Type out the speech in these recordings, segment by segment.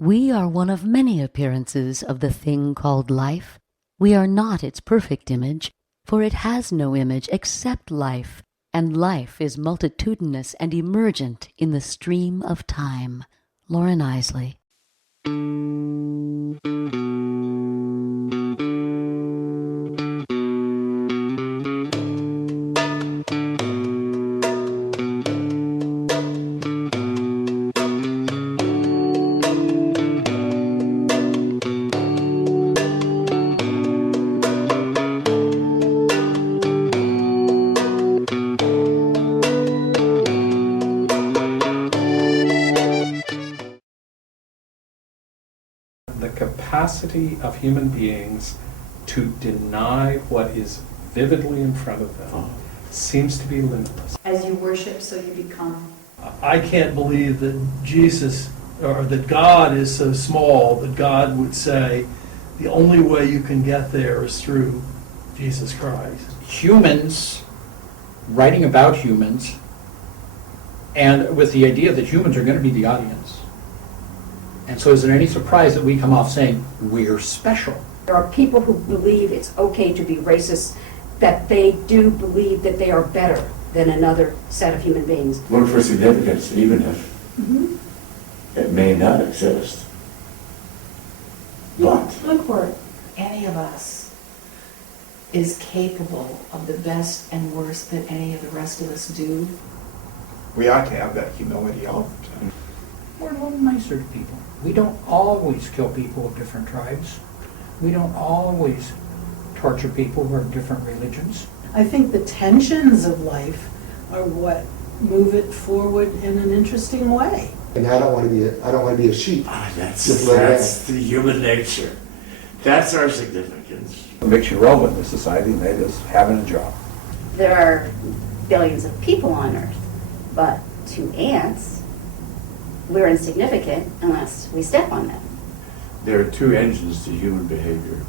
We are one of many appearances of the thing called life. We are not its perfect image, for it has no image except life, and life is multitudinous and emergent in the stream of time. Lauren Isley. The capacity of human beings to deny what is vividly in front of them seems to be limitless. As you worship, so you become. I can't believe that Jesus, or that God is so small that God would say the only way you can get there is through Jesus Christ. Humans, writing about humans, and with the idea that humans are going to be the audience. And so is it any surprise that we come off saying, we're special? There are people who believe it's okay to be racist, that they do believe that they are better than another set of human beings. Look for significance, even if it may not exist. But Look where any of us is capable of the best and worst that any of the rest of us do. We ought to have that humility all the time. We're a little nicer to people. We don't always kill people of different tribes. We don't always torture people who are of different religions. I think the tensions of life are what move it forward in an interesting way. And I don't want to be a sheep. that's Just like the human nature. That's our significance. What makes you relevant in this society, and that is having a job. There are billions of people on Earth, but to ants, we're insignificant unless we step on them. There are two engines to human behavior.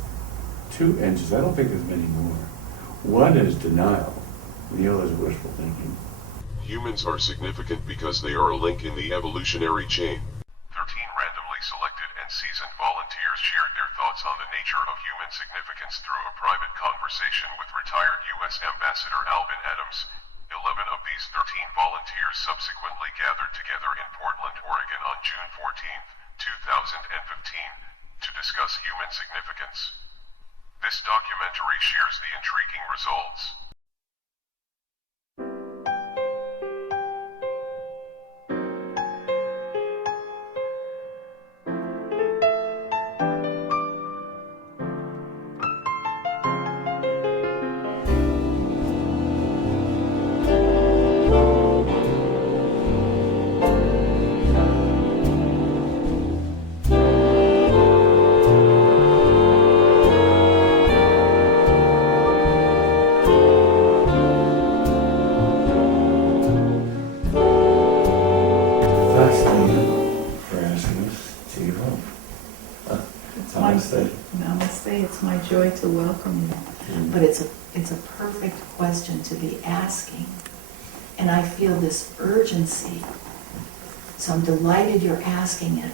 Two engines. I don't think there's many more. One is denial. The other is wishful thinking. Humans are significant because they are a link in the evolutionary chain. 13 randomly selected and seasoned volunteers shared their thoughts on the nature of human significance through a private conversation with retired U.S. Ambassador Alvin Adams. 11 of these 13 volunteers subsequently gathered together in Portland, Oregon on June 14, 2015, to discuss human significance. This documentary shares the intriguing results. Namaste. It's my joy to welcome you. But it's a perfect question to be asking. And I feel this urgency. So I'm delighted you're asking it.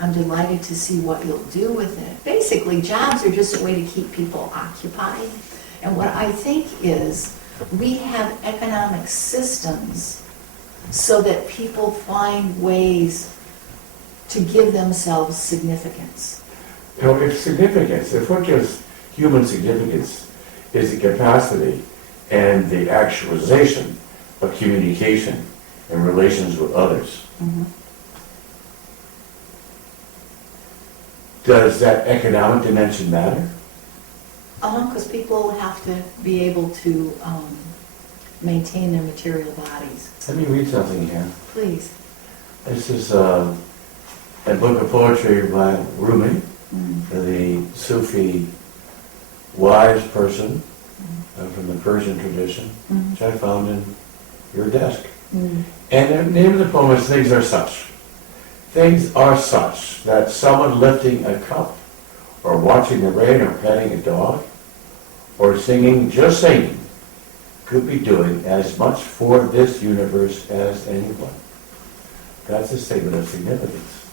I'm delighted to see what you'll do with it. Basically, jobs are just a way to keep people occupied. And what I think is we have economic systems so that people find ways to give themselves significance. You know, if what gives human significance is the capacity and the actualization of communication and relations with others, does that economic dimension matter? Because people have to be able to maintain their material bodies. Let me read something here. Please. This is a book of poetry by Rumi, the Sufi wise person from the Persian tradition, which I found in your desk. And the name of the poem is Things Are Such. Things are such that someone lifting a cup, or watching the rain, or petting a dog, or singing, just singing, could be doing as much for this universe as anyone. That's a statement of significance.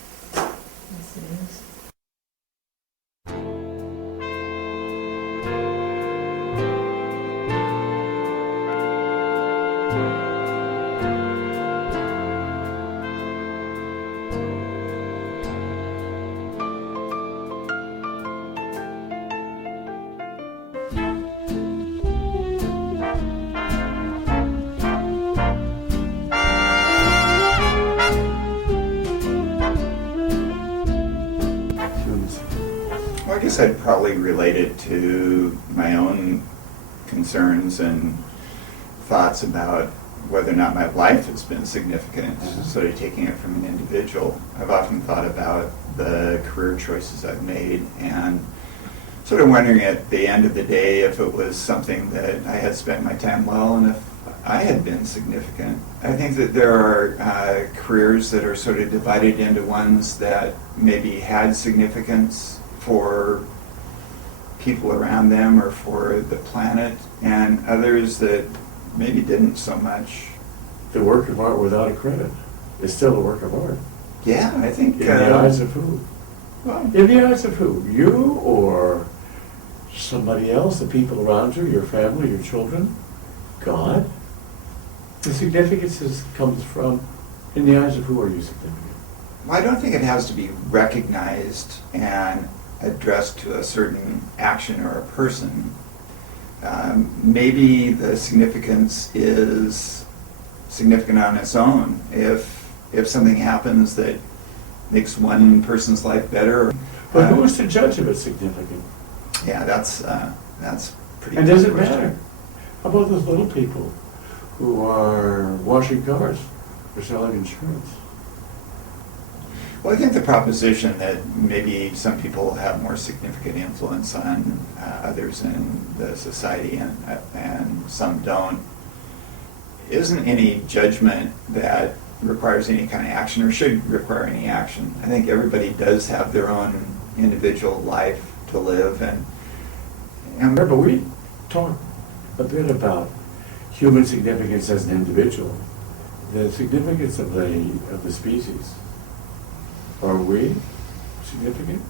Well, I guess I'd probably relate it to my own concerns and thoughts about whether or not my life has been significant, sort of taking it from an individual. I've often thought about the career choices I've made and sort of wondering at the end of the day if it was something that I had spent my time well and if I had been significant. I think that there are careers that are sort of divided into ones that maybe had significance for people around them or for the planet, and others that maybe didn't so much. The work of art without a credit is still a work of art. Yeah, I think... In the eyes of who? Well, in the eyes of who? You or somebody else, the people around you, your family, your children? God? The significance comes from, in the eyes of who are you significant? I don't think it has to be recognized and addressed to a certain action or a person. Maybe the significance is significant on its own. If something happens that makes one person's life better. But who is to judge if it's significant? Yeah, that's pretty. And does it question. matter? How about those little people who are washing cars or selling insurance? Well, I think the proposition that maybe some people have more significant influence on others in the society and some don't isn't any judgment that requires any kind of action or should require any action. I think everybody does have their own individual life to live, and but we talked a bit about human significance as an individual, the significance of the species. Are we significant?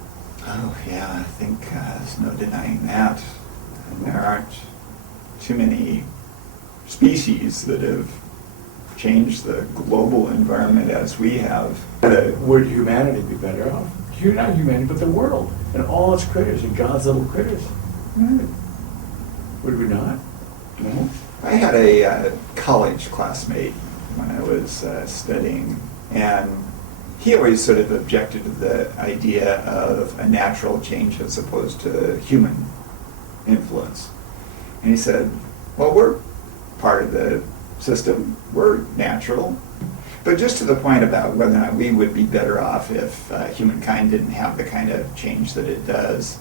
Oh yeah, I think there's no denying that. And there aren't too many species that have changed the global environment as we have. Would humanity be better off? Not humanity, but the world and all its critters and God's little critters. Right. Would we not? No. I had a college classmate when I was studying, and he always sort of objected to the idea of a natural change as opposed to human influence. And he said, well, we're part of the system, we're natural. But just to the point about whether or not we would be better off if humankind didn't have the kind of change that it does.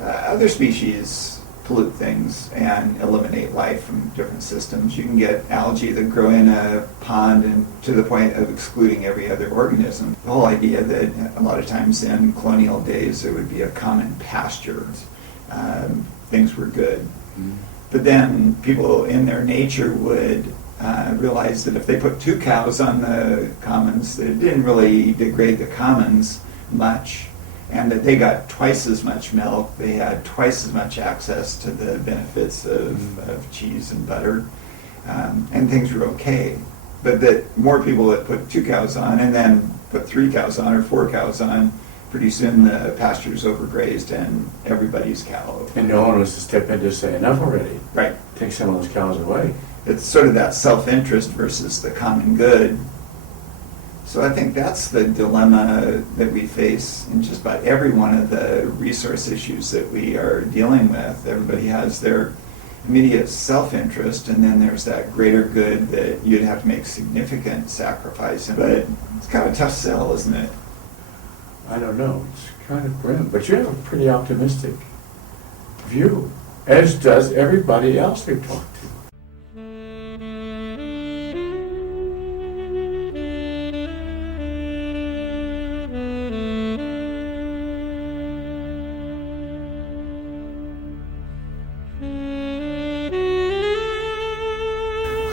Other species pollute things and eliminate life from different systems. You can get algae that grow in a pond and to the point of excluding every other organism. The whole idea that a lot of times in colonial days there would be a common pasture. Things were good. Mm-hmm. But then people in their nature would realize that if they put 2 cows on the commons, that it didn't really degrade the commons much, and that they got twice as much milk, they had twice as much access to the benefits of cheese and butter, and things were okay. But that more people that put 2 cows on and then put 3 cows on or 4 cows on, pretty soon the pasture's overgrazed and everybody's cow. And no one was to step in to say enough already. Right. Take some of those cows away. It's sort of that self-interest versus the common good. So I think that's the dilemma that we face in just about every one of the resource issues that we are dealing with. Everybody has their immediate self-interest, and then there's that greater good that you'd have to make significant sacrifice. But it's kind of a tough sell, isn't it? I don't know. It's kind of grim. But you have a pretty optimistic view, as does everybody else we've talked to.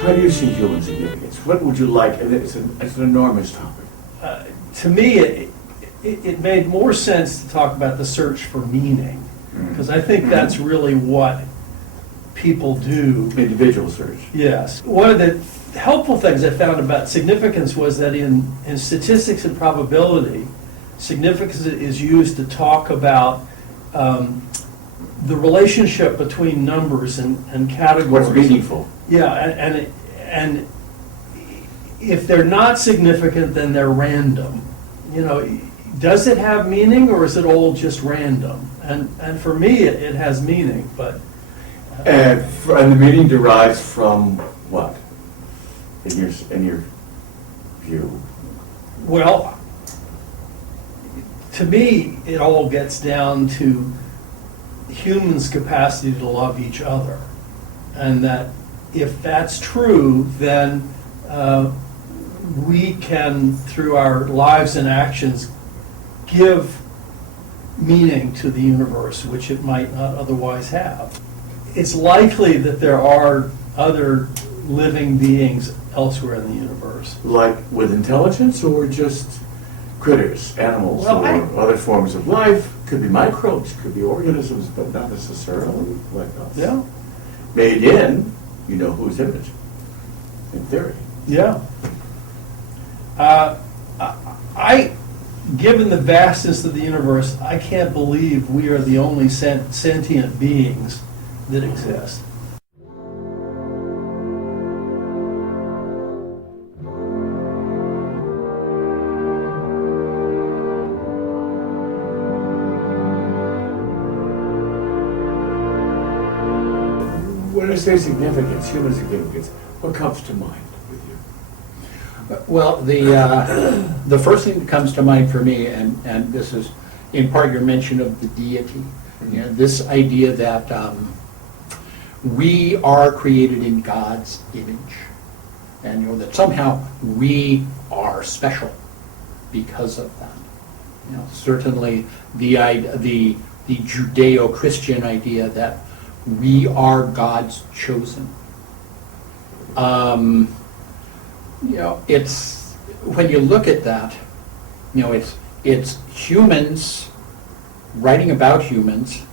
How do you see human significance? What would you like? And it's an enormous topic. To me, it made more sense to talk about the search for meaning, because I think that's really what people do. Individual search. Yes. One of the helpful things I found about significance was that in statistics and probability, significance is used to talk about the relationship between numbers and categories. What's meaningful? Yeah, and if they're not significant, then they're random. You know, does it have meaning, or is it all just random? And for me, it has meaning, but. And the meaning derives from what? In your view? Well, to me, it all gets down to humans' capacity to love each other. And that if that's true, then we can, through our lives and actions, give meaning to the universe, which it might not otherwise have. It's likely that there are other living beings elsewhere in the universe. Like with intelligence, or just critters, animals, Well, or other forms of life? Could be microbes, could be organisms, but not necessarily like us. Yeah. Made in, you know whose image, in theory. Yeah. Given the vastness of the universe, I can't believe we are the only sentient beings that exist. When I say significance, human significance, what comes to mind with you? Well, the first thing that comes to mind for me, and this is in part your mention of the deity, you know, this idea that we are created in God's image, and you know that somehow we are special because of that. You know, certainly the Judeo-Christian idea that we are God's chosen. You know, it's when you look at that, you know, it's humans writing about humans,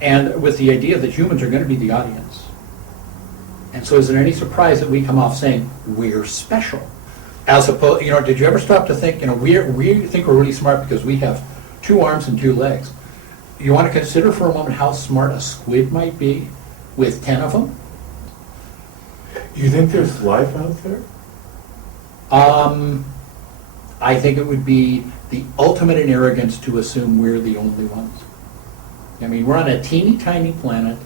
and with the idea that humans are going to be the audience. And so, is there any surprise that we come off saying we're special? As opposed, you know, did you ever stop to think, you know, we think we're really smart because we have 2 arms and 2 legs. You want to consider for a moment how smart a squid might be with 10 of them? Do you think there's life out there? I think it would be the ultimate in arrogance to assume we're the only ones. I mean, we're on a teeny tiny planet,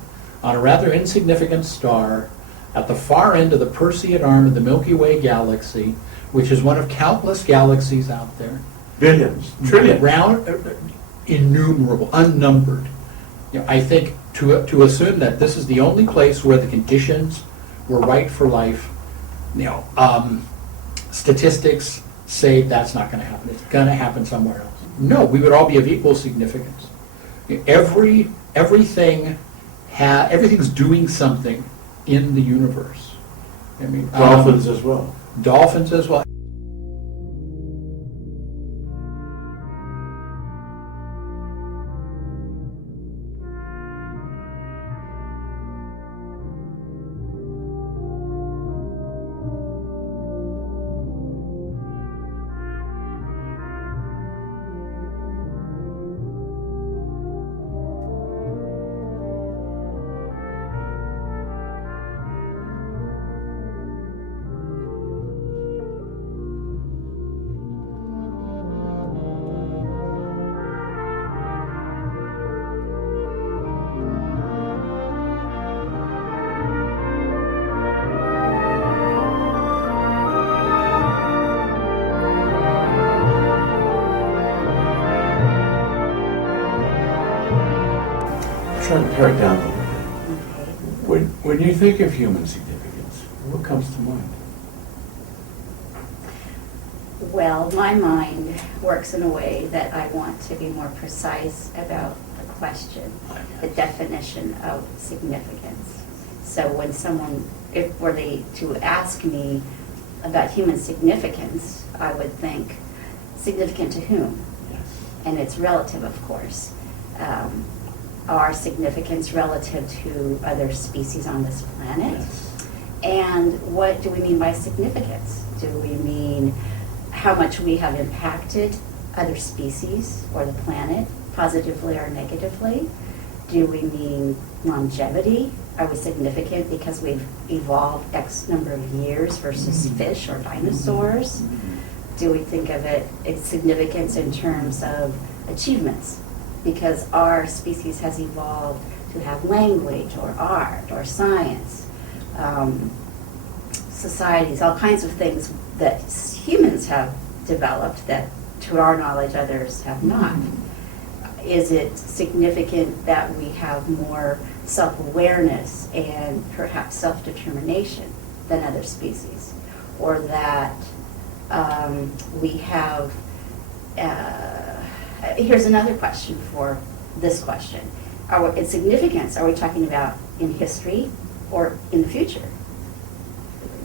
on a rather insignificant star, at the far end of the Perseid arm of the Milky Way galaxy, which is one of countless galaxies out there. Billions, trillions. Innumerable, unnumbered. You know, I think to assume that this is the only place where the conditions were right for life, you know, statistics say that's not going to happen. It's going to happen somewhere else. No, we would all be of equal significance. Everything's doing something in the universe. I mean, Dolphins as well. Dolphins as well. Trying to pare it down a little bit. When you think of human significance, what comes to mind? Well, my mind works in a way that I want to be more precise about the question, the definition of significance. So when someone, if were they to ask me about human significance, I would think, significant to whom? Yes. And it's relative, of course. Our significance relative to other species on this planet. Yes. And what do we mean by significance? Do we mean how much we have impacted other species or the planet, positively or negatively? Do we mean longevity? Are we significant because we've evolved X number of years versus fish or dinosaurs? do we think of its significance in terms of achievements? Because our species has evolved to have language or art or science, societies, all kinds of things that humans have developed that, to our knowledge, others have not. Is it significant that we have more self-awareness and perhaps self-determination than other species? Or that we have, here's another question for this question. Its significance, are we talking about in history or in the future?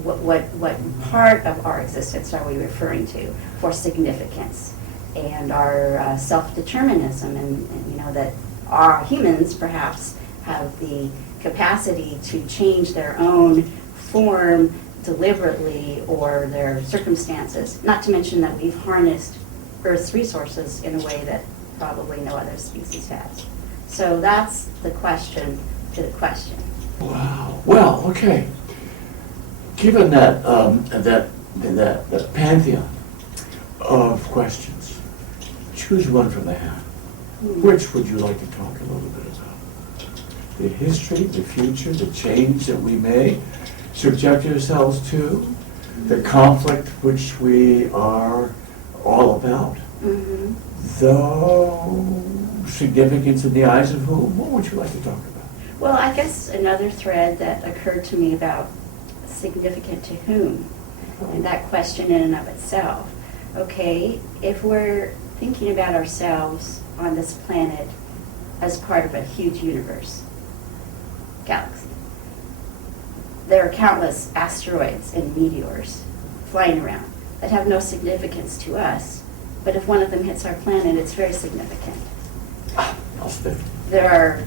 What part of our existence are we referring to for significance? And our self-determinism, and you know, that our humans perhaps have the capacity to change their own form deliberately or their circumstances, not to mention that we've harnessed Earth's resources in a way that probably no other species has. So that's the question to the question. Wow. Well, okay. Given that that pantheon of questions, choose one from the hat. Which would you like to talk a little bit about? The history, the future, the change that we may subject ourselves to, the conflict which we are all about, the significance in the eyes of whom? What would you like to talk about? Well, I guess another thread that occurred to me about significant to whom, and that question in and of itself. Okay, if we're thinking about ourselves on this planet as part of a huge universe, galaxy, there are countless asteroids and meteors flying around that have no significance to us, but if one of them hits our planet, it's very significant. There are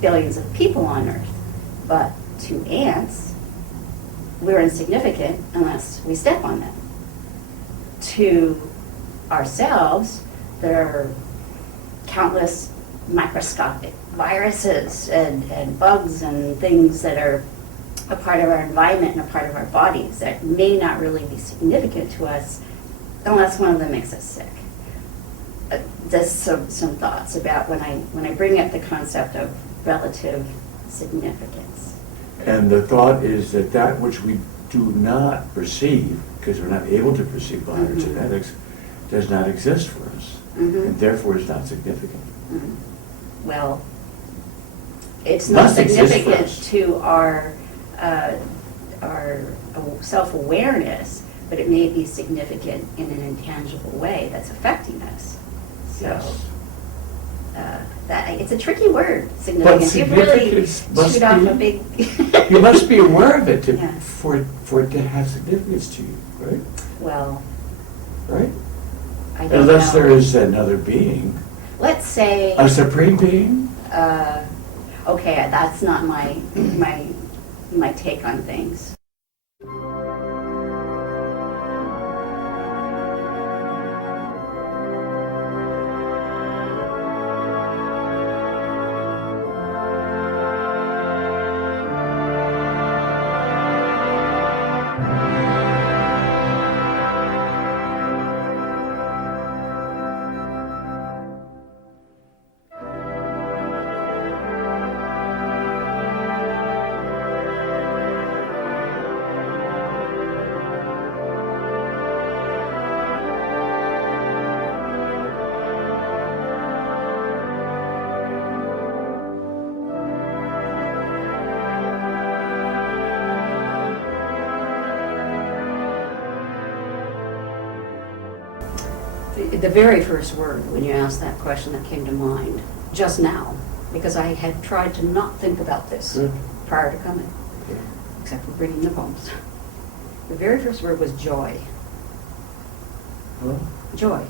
billions of people on Earth, but to ants, we're insignificant unless we step on them. To ourselves, there are countless microscopic viruses and bugs and things that are a part of our environment and a part of our bodies that may not really be significant to us unless one of them makes us sick. Just some thoughts about when I bring up the concept of relative significance. And the thought is that that which we do not perceive, because we're not able to perceive by our genetics, does not exist for us, and therefore is not significant. Well, it's not significant to our self-awareness, but it may be significant in an intangible way that's affecting us. So that it's a tricky word, significance. You really shoot off a big. You must be aware of it for it to have significance to you, right? Well, right? I don't Unless know. there is another being. Let's say a supreme being. Okay, that's not my take on things. The very first word when you asked that question that came to mind just now, because I had tried to not think about this prior to coming, except for bringing the poems. The very first word was joy. Joy.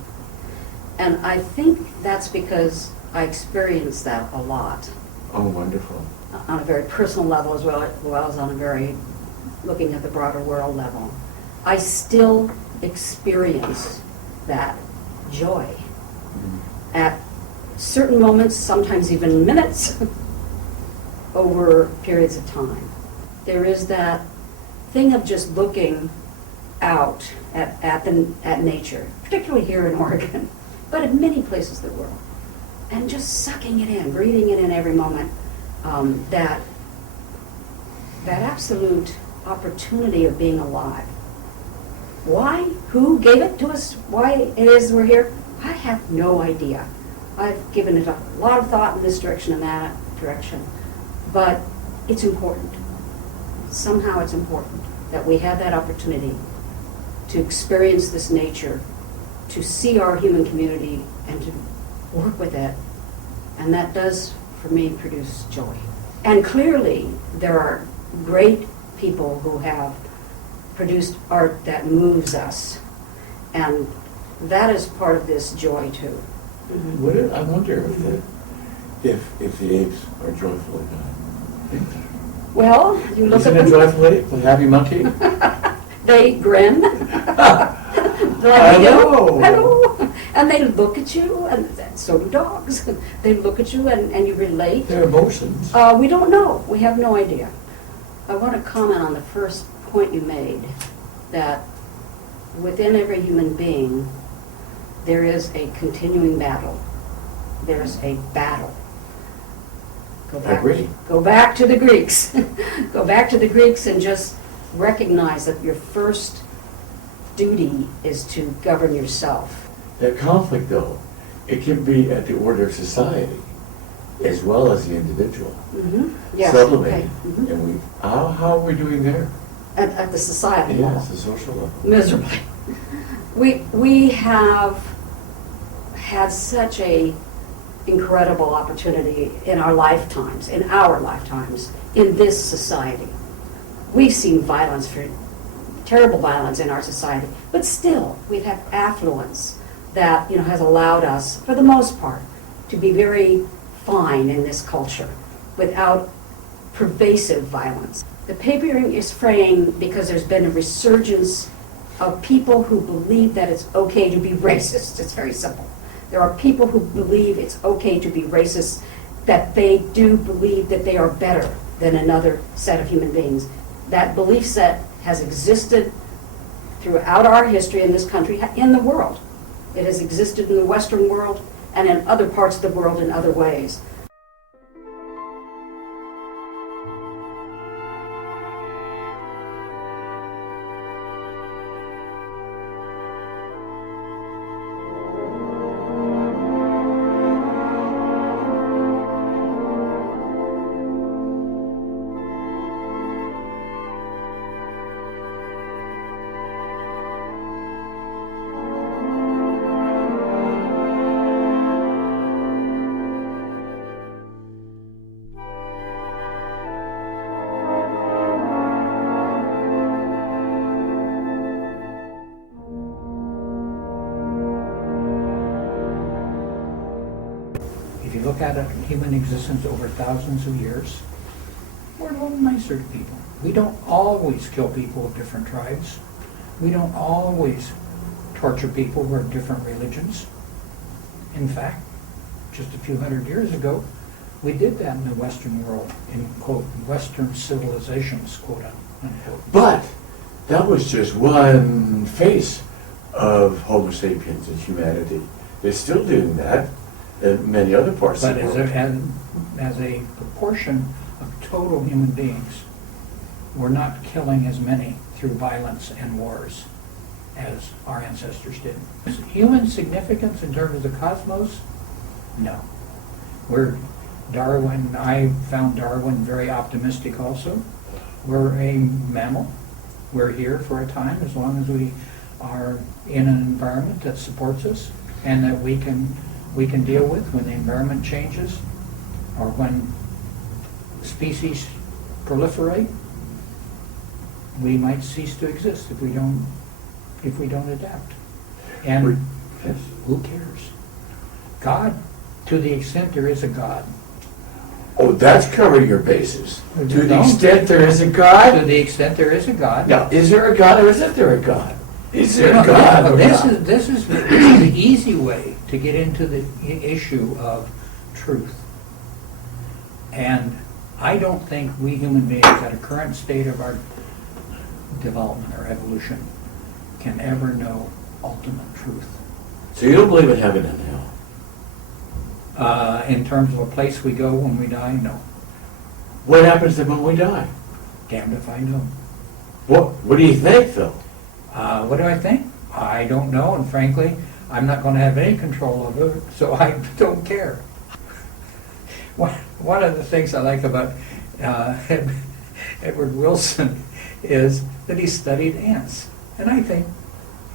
And I think that's because I experienced that a lot. Oh, wonderful. On a very personal level as well as on a very looking at the broader world level. I still experience that joy at certain moments, sometimes even minutes, over periods of time. There is that thing of just looking out at nature, particularly here in Oregon, but in many places of the world, and just sucking it in, breathing it in every moment, that absolute opportunity of being alive. Why? Who gave it to us? Why it is we're here? I have no idea. I've given it a lot of thought in this direction and that direction, but it's important. Somehow it's important that we have that opportunity to experience this nature, to see our human community and to work with it, and that does, for me, produce joy. And clearly, there are great people who have produced art that moves us, and that is part of this joy too. Mm-hmm. I wonder if the apes are joyful or not. Well, you look Isn't at a them. joyful ape, a happy monkey? They grin. Hello. Hello. And they look at you, and so do dogs. They look at you, and you relate. Their emotions. We don't know. We have no idea. I want to comment on the first point you made, that within every human being, there is a continuing battle. There's a battle. I agree. Go back to the Greeks. Go back to the Greeks and just recognize that your first duty is to govern yourself. That conflict, though, it can be at the order of society as well as the individual. Mm-hmm. Yes. Sublimated. Okay. Mm-hmm. And how are we doing there? At the society level. Yes, the social level. Miserably. We have had such a incredible opportunity in our lifetimes, in this society. We've seen violence, terrible violence in our society, but still we've had affluence that has allowed us, for the most part, to be very fine in this culture without pervasive violence. The paper is fraying because there's been a resurgence of people who believe that it's okay to be racist. It's very simple. There are people who believe it's okay to be racist, that they do believe that they are better than another set of human beings. That belief set has existed throughout our history in this country, in the world. It has existed in the Western world and in other parts of the world in other ways. If you look at human existence over thousands of years, we're a little nicer to people. We don't always kill people of different tribes. We don't always torture people who are of different religions. In fact, just a few hundred years ago, we did that in the Western world, in, quote, Western civilizations, quote, unquote. But that was just one face of Homo sapiens and humanity. They're still doing that in many other parts of the world. But as a proportion of total human beings, we're not killing as many through violence and wars as our ancestors did. Is human significance in terms of the cosmos? No. I found Darwin very optimistic also. We're a mammal. We're here for a time as long as we are in an environment that supports us and that we can deal with when the environment changes or when species proliferate. We might cease to exist if we don't adapt. And who cares? God, to the extent there is a God. Oh, that's covering your bases. To the No. extent there is a God? To the extent there is a God. Now, is there a God or isn't there a God? Is there No, a God or this not? is the easy way to get into the issue of truth. And I don't think we human beings at a current state of our development or evolution can ever know ultimate truth. So you don't believe in heaven and hell? In terms of a place we go when we die, no. What happens then when we die? Damned if I know. What do you think, Phil? What do I think? I don't know, and frankly, I'm not going to have any control over it, so I don't care. One of the things I like about Edward Wilson is that he studied ants, and I think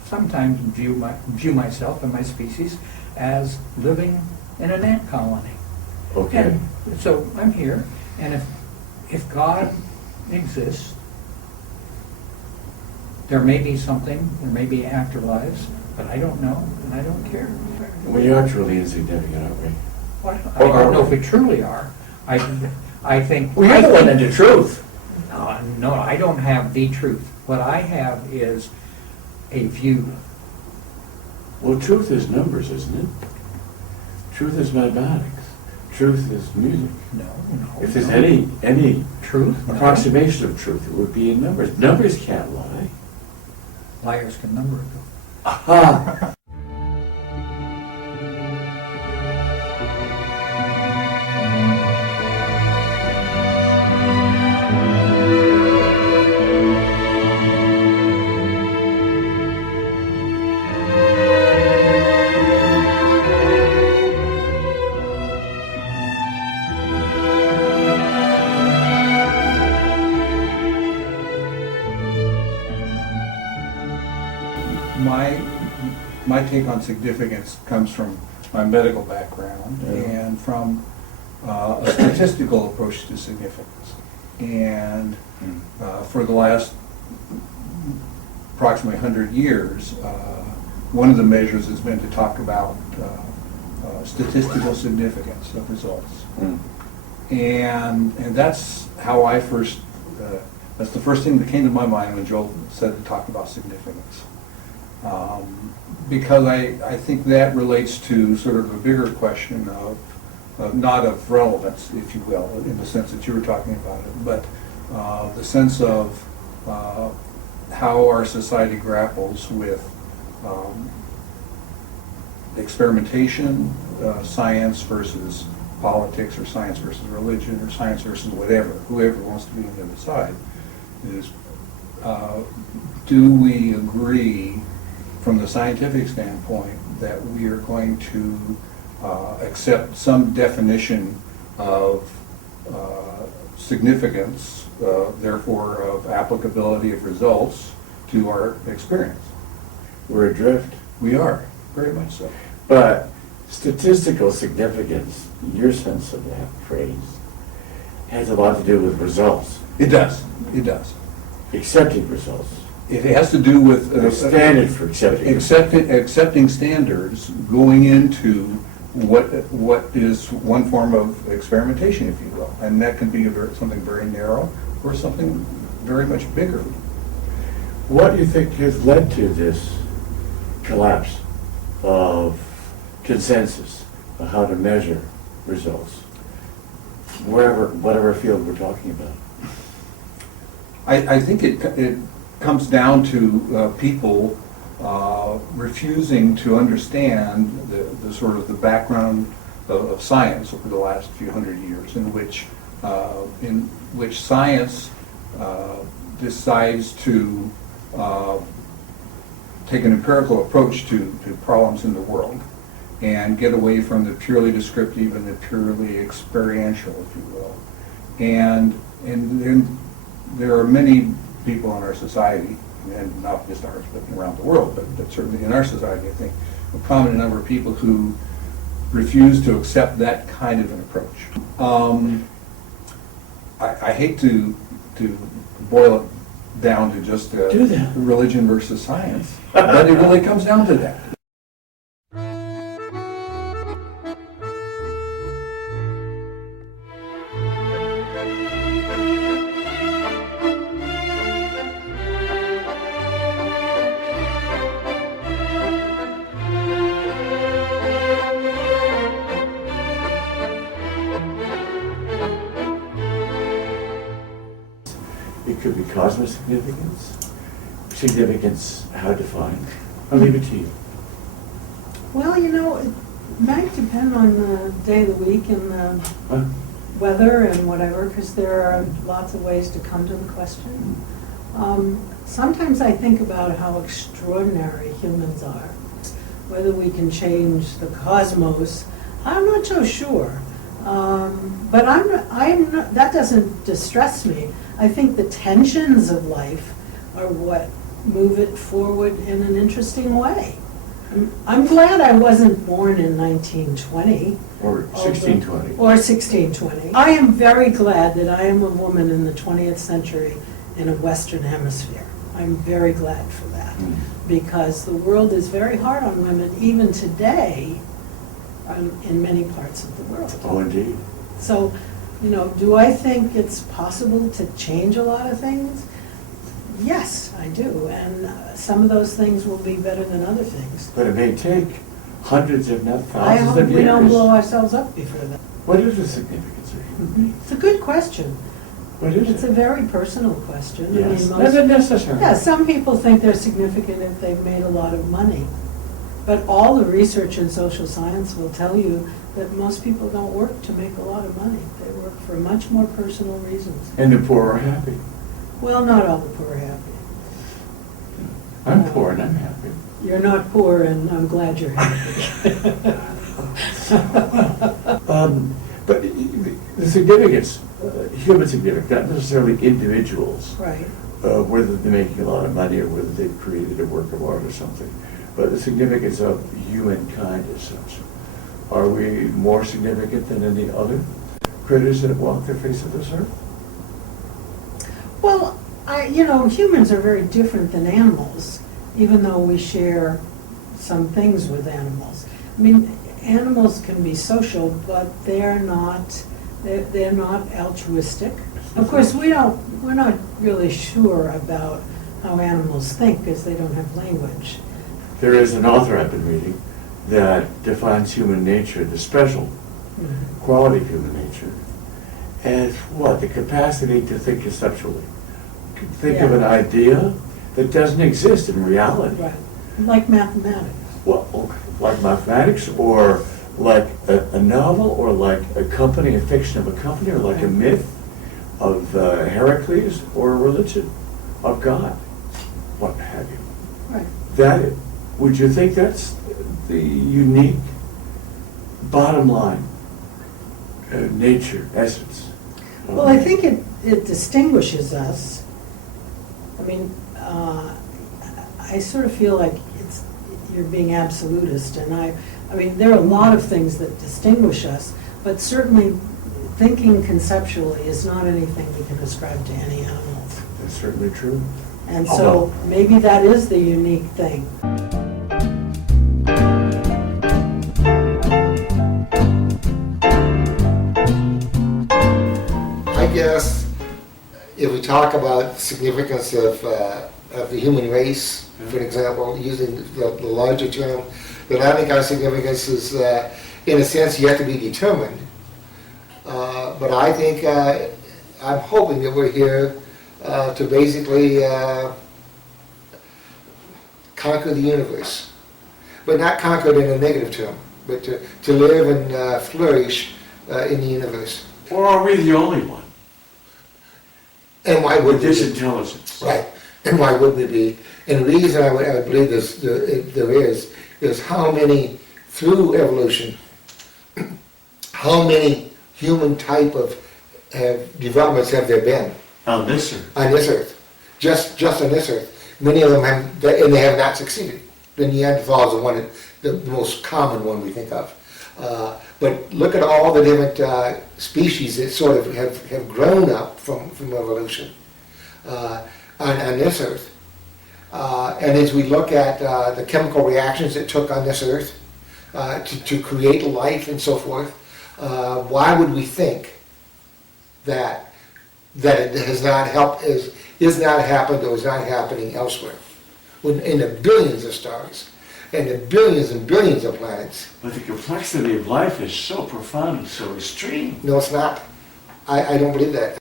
sometimes view myself and my species as living in an ant colony. Okay. And so I'm here, and if God exists, there may be something, there may be afterlives, but I don't know, and I don't care. We are truly insignificant, aren't we? Well, I don't know if we truly are. I think... We are the one into truth. No, I don't have the truth. What I have is a view. Well, truth is numbers, isn't it? Truth is mathematics. Truth is music. No. If there's any truth, approximation of truth, it would be in numbers. Numbers can't lie. Liars can number it. Aha! My take on significance comes from my medical background and from a statistical approach to significance. And for the last approximately 100 years, one of the measures has been to talk about statistical significance of results. And that's how I first, that's the first thing that came to my mind when Joel said to talk about significance. Because I think that relates to sort of a bigger question of not of relevance, if you will, in the sense that you were talking about it, but the sense of how our society grapples with experimentation, science versus politics, or science versus religion, or science versus whatever, whoever wants to be on the other side, is do we agree from the scientific standpoint that we are going to accept some definition of significance, therefore of applicability of results to our experience? We're adrift. We are, very much so. But statistical significance, your sense of that phrase, has a lot to do with results. It does. It does. Accepting results. It has to do with the standard for accepting standards going into what is one form of experimentation, if you will, and that can be something very narrow or something very much bigger. What do you think has led to this collapse of consensus of how to measure results, whatever field we're talking about? I think it comes down to people refusing to understand the sort of the background of science over the last few hundred years, in which science decides to take an empirical approach to problems in the world and get away from the purely descriptive and the purely experiential, if you will. And then there are many people in our society, and not just ours, but around the world, but certainly in our society, I think, a prominent number of people who refuse to accept that kind of an approach. I hate to boil it down to just religion versus science, but it really comes down to that. It could be cosmic significance, significance, how defined? I'll leave it to you. Well, it might depend on the day of the week and the Huh? weather and whatever, because there are lots of ways to come to the question. Sometimes I think about how extraordinary humans are. Whether we can change the cosmos, I'm not so sure. But that doesn't distress me. I think the tensions of life are what move it forward in an interesting way. I'm glad I wasn't born in 1920. Or 1620. Or 1620. I am very glad that I am a woman in the 20th century in a Western hemisphere. I'm very glad for that. Because the world is very hard on women, even today, in many parts of the world. Oh, indeed. So, do I think it's possible to change a lot of things? Yes, I do. And some of those things will be better than other things. But it may take hundreds, if not I thousands hope of years. we don't blow ourselves up before that. What is the significance of human beings? It's a good question. What is It's it? a very personal question. Yes. most- Not necessarily. Yeah, some people think they're significant if they've made a lot of money. But all the research in social science will tell you that most people don't work to make a lot of money. They work for much more personal reasons. And the poor are happy. Well, not all the poor are happy. I'm poor and I'm happy. You're not poor, and I'm glad you're happy. But the significance, human significance, not necessarily individuals, Right. whether they're making a lot of money or whether they've created a work of art or something, but the significance of humankind as such. Are we more significant than any other critters that have walked the face of this earth? Well, humans are very different than animals, even though we share some things with animals. I mean, animals can be social, but they're not altruistic. Of course, we're not really sure about how animals think because they don't have language. There is an author I've been reading that defines human nature, the special quality of human nature, as what? The capacity to think conceptually. Think of an idea that doesn't exist in reality. Right. Like mathematics. Well, like mathematics, or like a novel, or like a company, a fiction of a company, or like a myth of Heracles, or a religion of God, what have you. Right. Would you think that's the unique bottom line, nature, essence? Well, I think it distinguishes us. I mean, I sort of feel like you're being absolutist, and I mean, there are a lot of things that distinguish us, but certainly thinking conceptually is not anything we can ascribe to any animals. That's certainly true. And so maybe that is the unique thing. I guess if we talk about significance of the human race, for example, using the larger term, then I think our significance is, in a sense, yet to be determined. But I think, I'm hoping that we're here to basically conquer the universe. But not conquer it in a negative term, but to live and flourish in the universe. Or are we the only one? And why would this intelligence? Right. And why wouldn't it be? And the reason I would believe there is how many, through evolution, how many human type of developments have there been? On this earth. On this earth. Just on this earth. Many of them have, and they have not succeeded. The Neanderthal is the most common one we think of. But look at all the different species that sort of have grown up from evolution on this earth. And as we look at the chemical reactions it took on this earth to create life and so forth, why would we think that it has not helped, is not happened or is not happening elsewhere? When in the billions of stars, and the billions and billions of planets. But the complexity of life is so profound and so extreme. No, it's not. I don't believe that.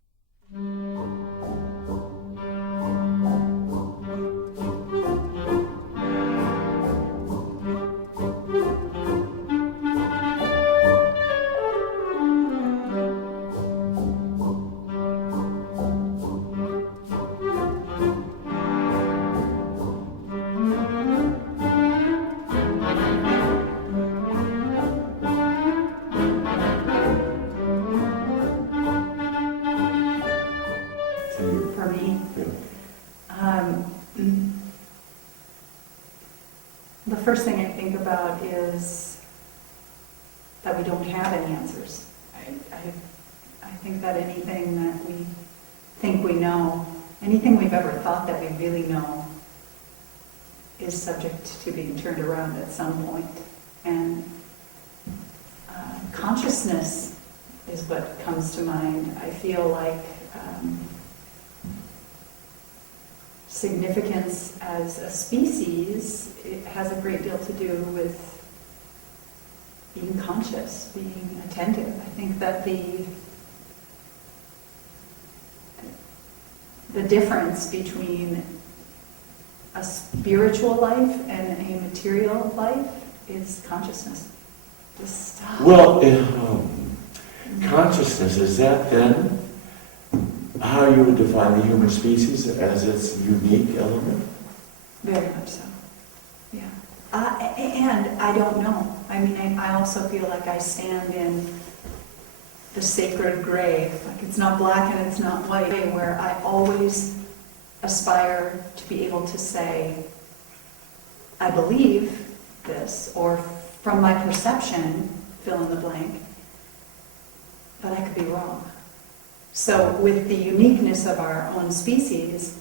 first thing I think about is that we don't have any answers. I think that anything that we think we know, anything we've ever thought that we really know, is subject to being turned around at some point. And consciousness is what comes to mind. I feel like significance as a species, it has a great deal to do with being conscious, being attentive. I think that the difference between a spiritual life and a material life is consciousness. Just Well, consciousness, is that then how you would define the human species as its unique element? very much so. Yeah. And I don't know. I mean, I also feel like I stand in the sacred gray. Like it's not black and it's not white, where I always aspire to be able to say, I believe this, or from my perception, fill in the blank, but I could be wrong. So with the uniqueness of our own species,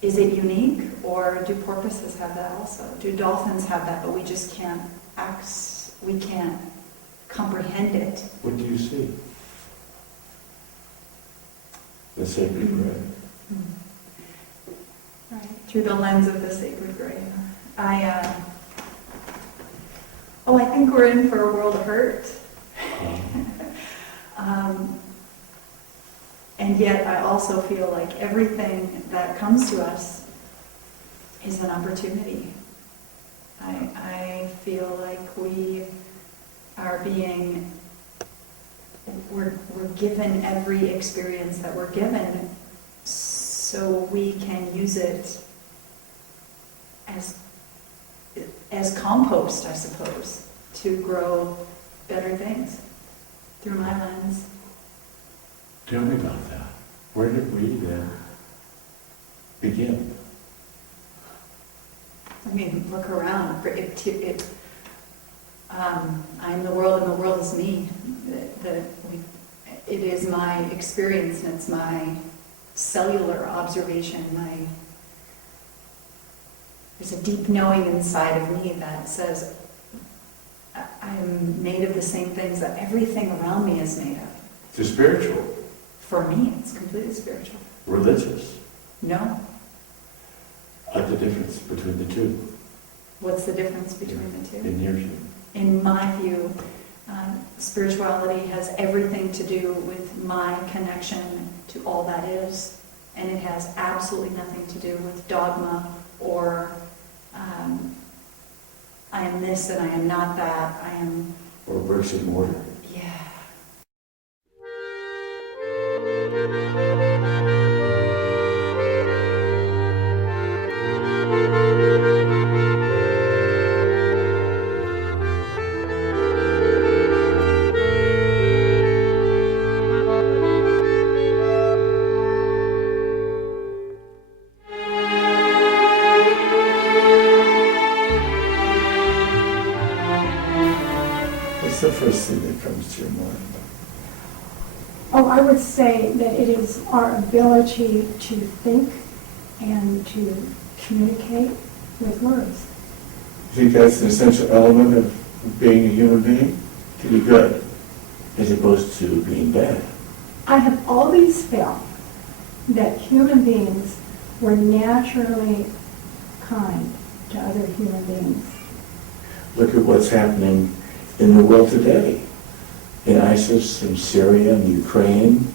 is it unique, or do porpoises have that also? Do dolphins have that, but we just can't we can't comprehend it? What do you see? The sacred gray. Right, through the lens of the sacred gray. I think we're in for a world of hurt. And yet I also feel like everything that comes to us is an opportunity. I feel like we are we're given every experience that we're given so we can use it as compost, I suppose, to grow better things through my lens. Tell me about that. Where did we then begin? I mean, look around. I'm the world and the world is me. It is my experience and it's my cellular observation. There's a deep knowing inside of me that says I'm made of the same things that everything around me is made of. It's spiritual. For me, it's completely spiritual. Religious. No. What's the difference between the two? What's the difference between the two? In your view? In my view, spirituality has everything to do with my connection to all that is, and it has absolutely nothing to do with dogma or I am this and I am not that. I am... Or bricks and mortar. Yeah. What's the first thing that comes to your mind? Oh, I would say that it is our ability to think and to communicate with words. You think that's an essential element of being a human being? To be good, as opposed to being bad. I have always felt that human beings were naturally kind to other human beings. Look at what's happening in the world today. In ISIS, in Syria, in Ukraine,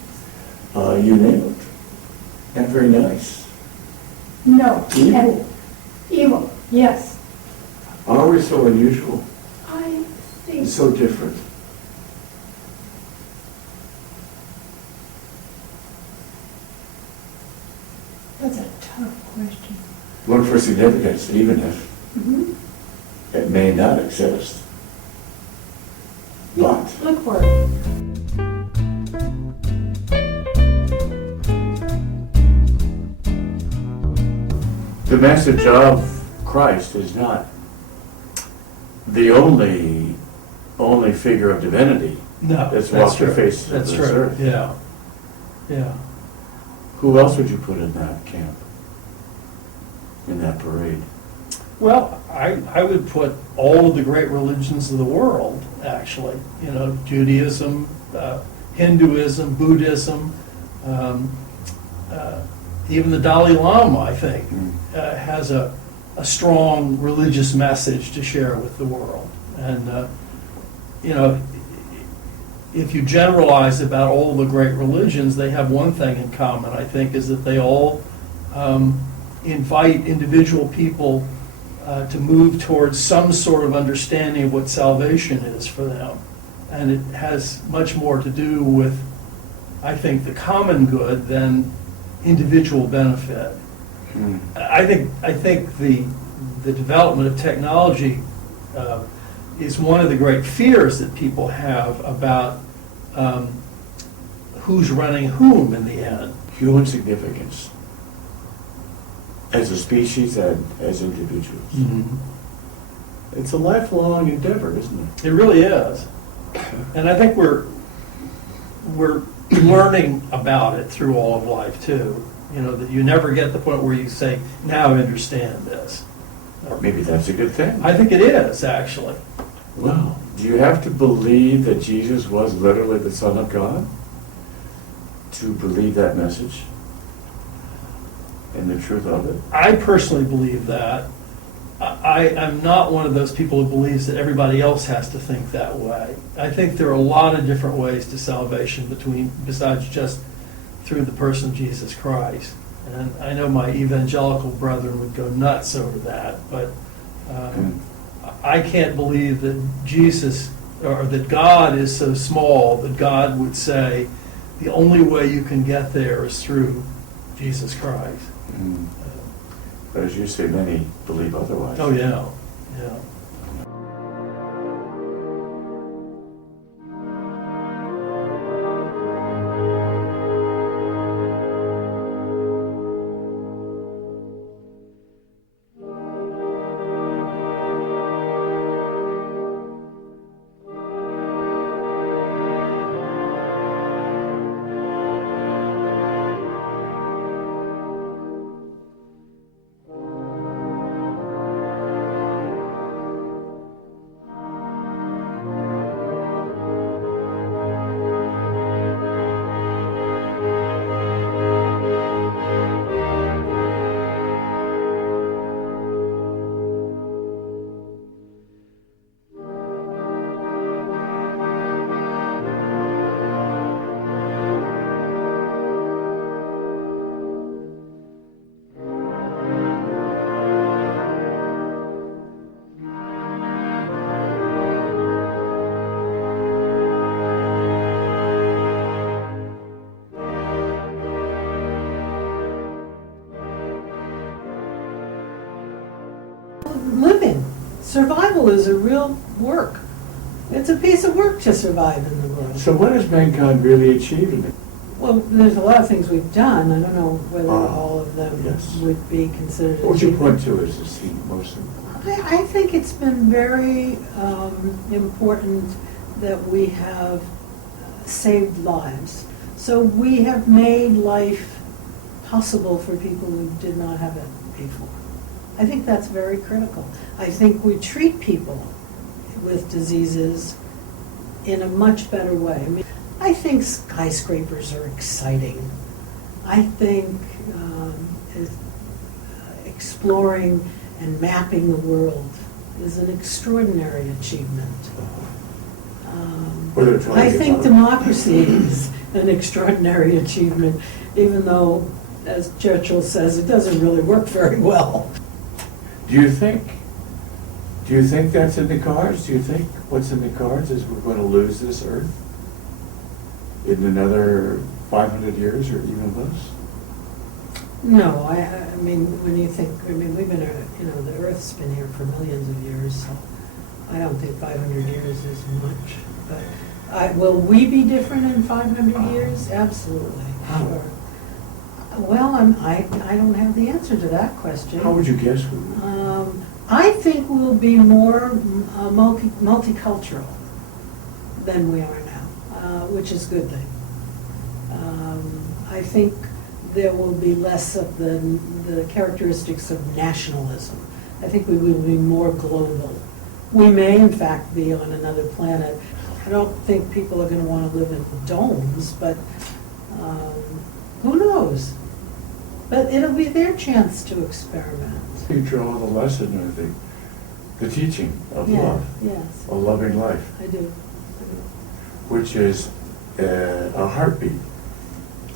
you name it. Not very nice. No. Evil. And evil, yes. Are we so unusual? I think... And so different? That's a tough question. Look for significance, even if it may not exist. But Look for it. the message of Christ is not the only figure of divinity No, that's that's walked the true. face of That's this true. earth. Yeah, yeah. Who else would you put in that camp? In that parade? Well, I would put all of the great religions of the world, actually. You know, Judaism, Hinduism, Buddhism, even the Dalai Lama, I think, has a strong religious message to share with the world. And, you know, if you generalize about all the great religions, they have one thing in common, I think, is that they all invite individual people to move towards some sort of understanding of what salvation is for them. And it has much more to do with, I think, the common good than individual benefit. I think the development of technology is one of the great fears that people have about who's running whom in the end. Human significance as a species and as individuals. It's a lifelong endeavor, isn't it? It really is. And I think we're learning about it through all of life too. You know, that you never get to the point where you say, now I understand this. Maybe that's a good thing. I think it is, actually. Well, do you have to believe that Jesus was literally the Son of God to believe that message and the truth of it? I personally believe that. I'm not one of those people who believes that everybody else has to think that way. I think there are a lot of different ways to salvation besides just through the person of Jesus Christ. And I know my evangelical brethren would go nuts over that, but I can't believe that Jesus, or that God is so small that God would say the only way you can get there is through Jesus Christ. But as you say, many believe otherwise. Oh, yeah, yeah. Living. Survival is a real work. It's a piece of work to survive in the world. So what has mankind really achieved in it? Well, there's a lot of things we've done. I don't know whether all of them yes. would be considered. What would you achievements. point to as the most important? I think it's been very important that we have saved lives. So we have made life possible for people who did not have it before. I think that's very critical. I think we treat people with diseases in a much better way. I mean, I think skyscrapers are exciting. I think exploring and mapping the world is an extraordinary achievement. I think democracy is an extraordinary achievement, even though, as Churchill says, it doesn't really work very well. Do you think that's in the cards? Do you think what's in the cards is we're going to lose this earth in another 500 years or even less? No, I mean, when you think, I mean, we've been, the Earth's been here for millions of years, so I don't think 500 years is much. But will we be different in 500 years? Absolutely, sure. Well, I don't have the answer to that question. How would you guess we would? I think we'll be more multicultural than we are now, which is a good thing. I think there will be less of the characteristics of nationalism. I think we will be more global. We may, in fact, be on another planet. I don't think people are going to want to live in domes, but who knows? But it'll be their chance to experiment. You draw the lesson, I think, the teaching of love, yes, a loving life, I do. which is a heartbeat,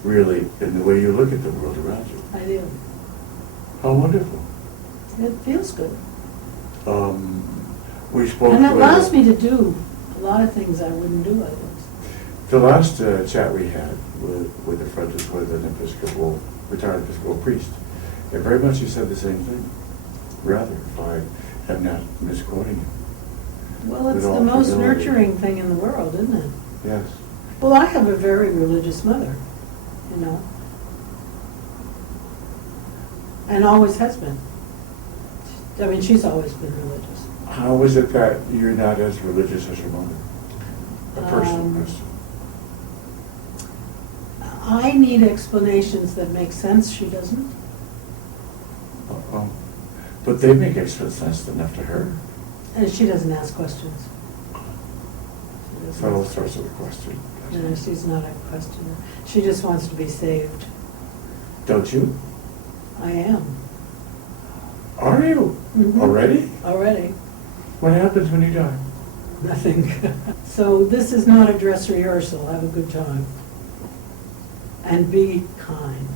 really, in the way you look at the world around you. I do. How wonderful. It feels good. We spoke. And it allows me to do a lot of things I wouldn't do otherwise. The last chat we had with the front is with an Episcopal, retired Episcopal priest, and very much he said the same thing. Rather, if I am not misquoting him. Well, it's With the all most humility. nurturing thing in the world, isn't it? Yes. Well, I have a very religious mother, you know, and always has been. I mean, she's always been religious. How is it that you're not as religious as your mother? A personal question. I need explanations that make sense. She doesn't. But they make extra sense enough to her. And she doesn't ask questions. So all sorts of questions. No, she's not a questioner. She just wants to be saved. Don't you? I am. Are you? Mhm. Already? Already. What happens when you die? Nothing. So this is not a dress rehearsal. Have a good time. And be kind.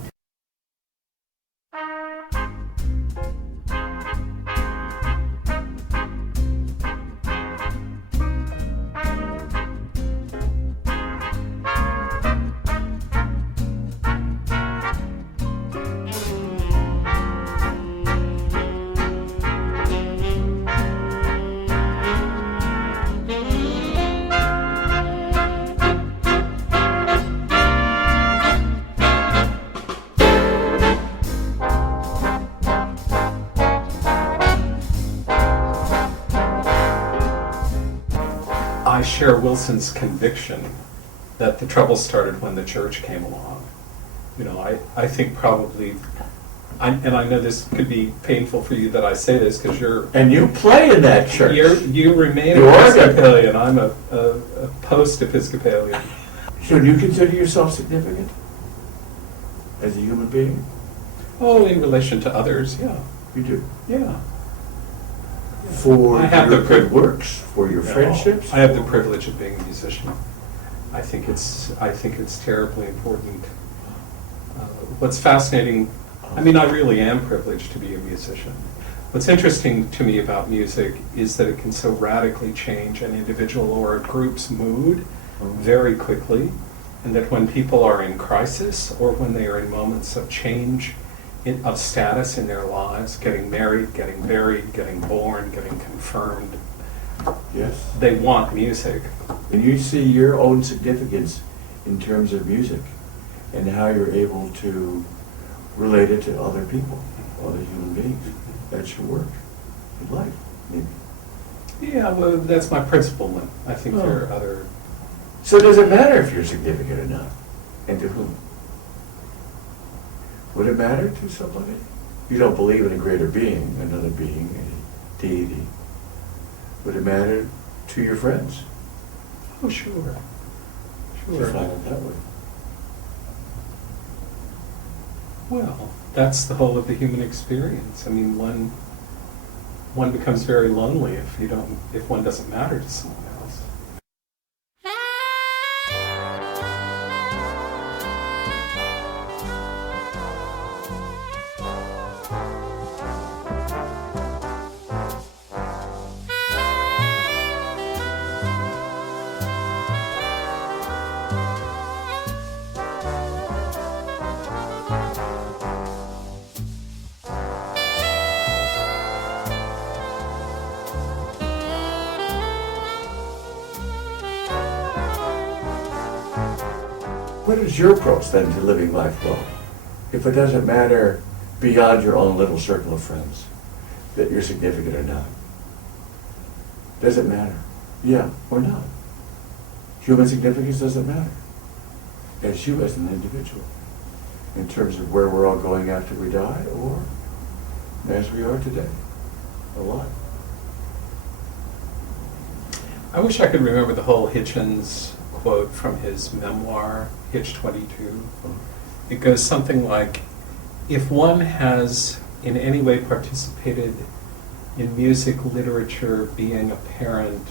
I share Wilson's conviction that the trouble started when the church came along. You know, I think probably, and I know this could be painful for you that I say this because you're... And you play in that church. You remain You are Episcopalian. I'm a post-Episcopalian. Should you consider yourself significant as a human being? Oh, in relation to others, yeah. You do. Yeah. For I have your the good works, for your friendships? I have the privilege of being a musician. I think it's terribly important. What's fascinating, I mean, I really am privileged to be a musician. What's interesting to me about music is that it can so radically change an individual or a group's mood very quickly, and that when people are in crisis or when they are in moments of change of status in their lives, getting married, getting buried, getting born, getting confirmed, Yes. they want music. And you see your own significance in terms of music and how you're able to relate it to other people, other human beings. That's your work in life, maybe. Yeah, well, that's my principle one. I think there are other... So does it matter if you're significant or not? And to whom? Would it matter to somebody? You don't believe in a greater being, another being, a deity. Would it matter to your friends? Oh, sure. You find it that way. Well, that's the whole of the human experience. I mean, one becomes very lonely if one doesn't matter to someone else. What is your approach then to living life well? If it doesn't matter beyond your own little circle of friends, that you're significant or not? Does it matter? Yeah or no? Human significance doesn't matter. As you as an individual, in terms of where we're all going after we die, or as we are today, alive. I wish I could remember the whole Hitchens quote from his memoir, Hitch 22. It goes something like, if one has in any way participated in music, literature, being a parent,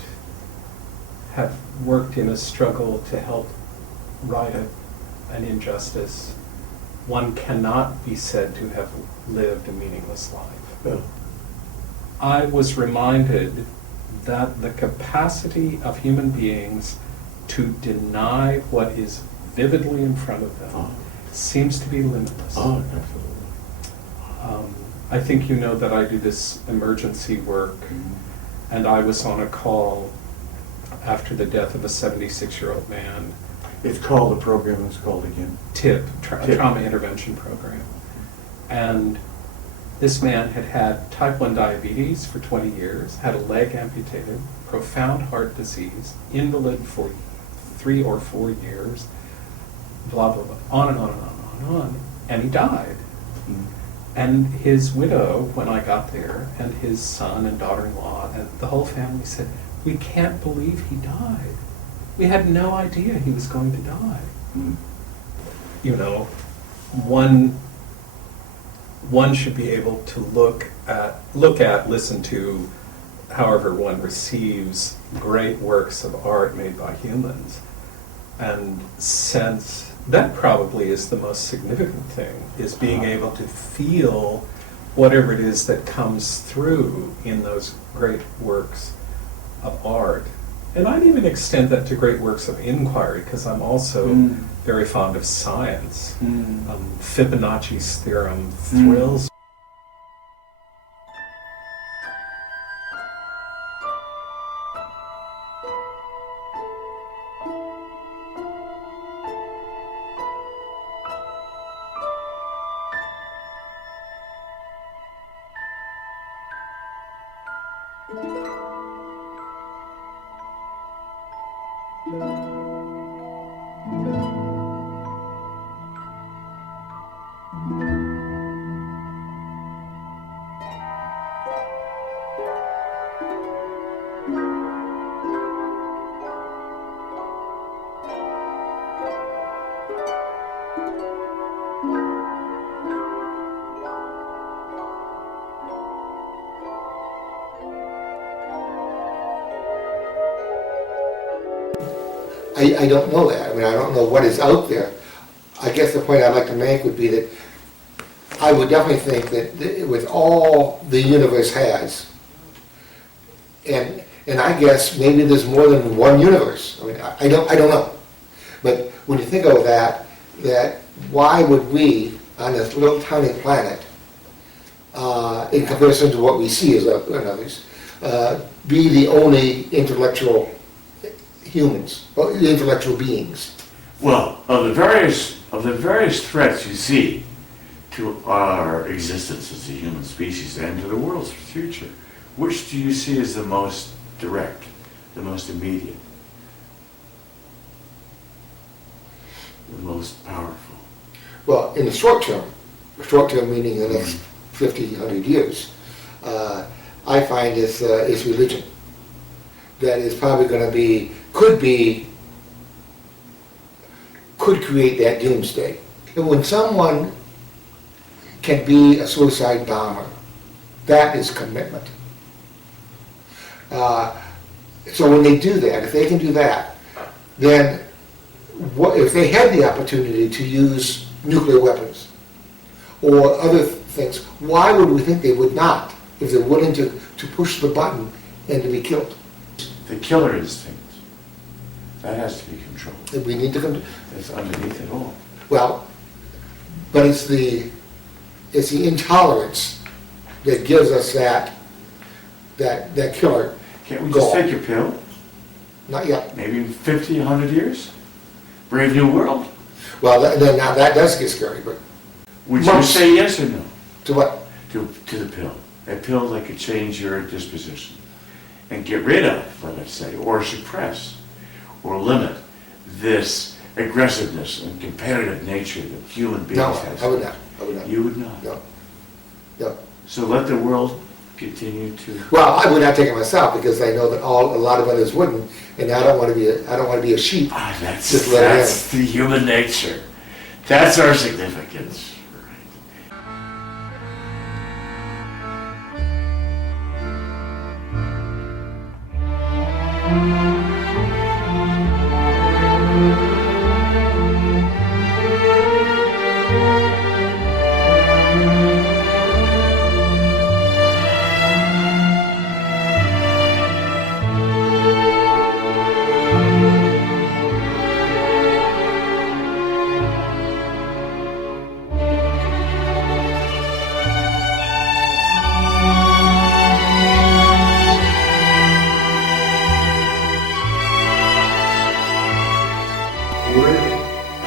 have worked in a struggle to help right an injustice, one cannot be said to have lived a meaningless life. No. I was reminded that the capacity of human beings to deny what is vividly in front of them seems to be limitless. Oh, absolutely. I think you know that I do this emergency work, and I was on a call after the death of a 76-year-old man. It's called, the program is called again? TIP, Trauma Intervention Program. And this man had had type 1 diabetes for 20 years, had a leg amputated, profound heart disease, invalid for 3 or 4 years, blah, blah, blah, on and on and on and on, and he died. And his widow, when I got there, and his son and daughter-in-law, and the whole family said, we can't believe he died. We had no idea he was going to die. You know, one should be able to look at, listen to, however one receives great works of art made by humans, and sense that probably is the most significant thing, is being able to feel whatever it is that comes through in those great works of art. And I'd even extend that to great works of inquiry, because I'm also very fond of science. Fibonacci's theorem thrills I don't know that. I mean, I don't know what is out there. I guess the point I'd like to make would be that I would definitely think that with all the universe has, and I guess maybe there's more than one universe. I mean, I don't know. But when you think of that why would we on this little tiny planet, in comparison to what we see as others, be the only intellectual humans, or intellectual beings? Well, of the various threats you see to our existence as a human species and to the world's future, which do you see as the most direct, the most immediate, the most powerful? Well, in the short term meaning the next 50, 100 years, I find is religion. That is probably going to be, could create that doomsday. And when someone can be a suicide bomber, that is commitment. So when they do that, if they can do that, then if they had the opportunity to use nuclear weapons or other things, why would we think they would not if they're willing to push the button and to be killed? The killer instinct. That has to be controlled. We need to It's underneath it all. Well, but it's the intolerance that gives us that killer. Can't we just take your pill? Not yet. Maybe in 50, 100 years? Brave new world? Well, now that does get scary, but... Would you say yes or no? To what? To the pill. a pill that could change your disposition and get rid of, let us say, or suppress or limit this aggressiveness and competitive nature that human beings No, have. I would not. I would not. You would not? No. No. So let the world continue to... Well, I would not take it myself because I know that a lot of others wouldn't, and I don't want to be a sheep. That's Just let it the human nature. That's our significance.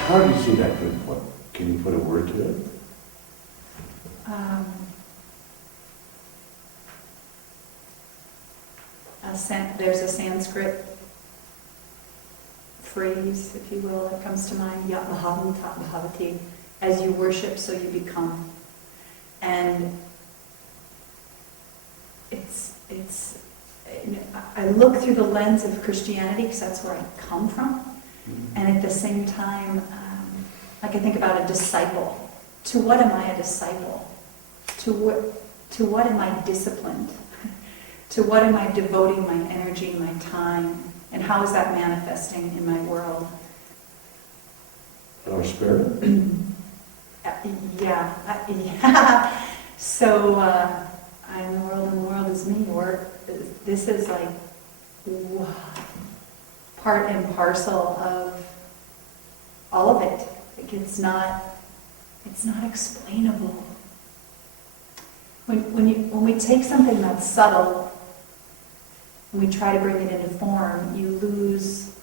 How do you see that? Can you put a word to it? There's a Sanskrit phrase, if you will, that comes to mind, Yat Bhavam Tat Bhavati, as you worship, so you become. And I look through the lens of Christianity because that's where I come from. And at the same time, like I think about a disciple. To what am I a disciple? To what am I disciplined? To what am I devoting my energy, my time? And how is that manifesting in my world? Our spirit? Yeah. So I'm the world and the world is me. This is like part and parcel of all of it. Like it's not explainable. When we take something that's subtle and we try to bring it into form, you lose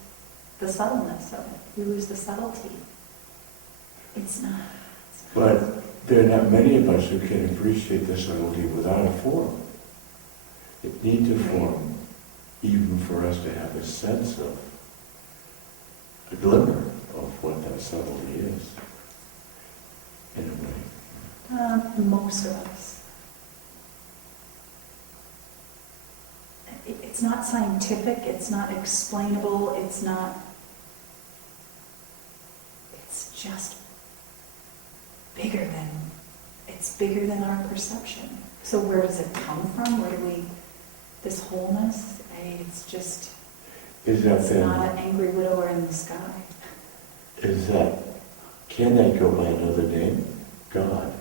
the subtleness of it. You lose the subtlety. It's not. But there are not many of us who can appreciate the subtlety without a form. It needs a form, even for us to have a sense of, a glimmer of what that subtlety is, in a way. Most of us. It's not scientific, it's not explainable, it's just bigger than our perception. So where does it come from? Where do we, this wholeness, it's not an angry widower in the sky. Can that go by another name? God.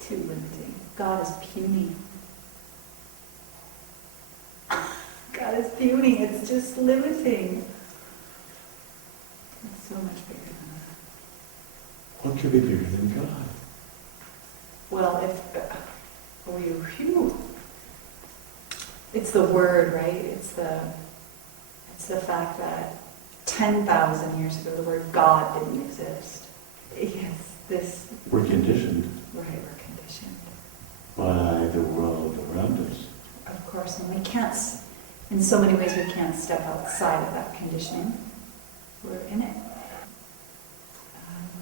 Too limiting. God is puny. God is puny, it's just limiting. It's so much bigger than that. What could be bigger than God? Well, it's the word, right? It's the fact that 10,000 years ago the word God didn't exist. Yes, We're conditioned. Right, we're conditioned. By the world around us. Of course, and we can't, in so many ways we can't step outside of that conditioning. We're in it.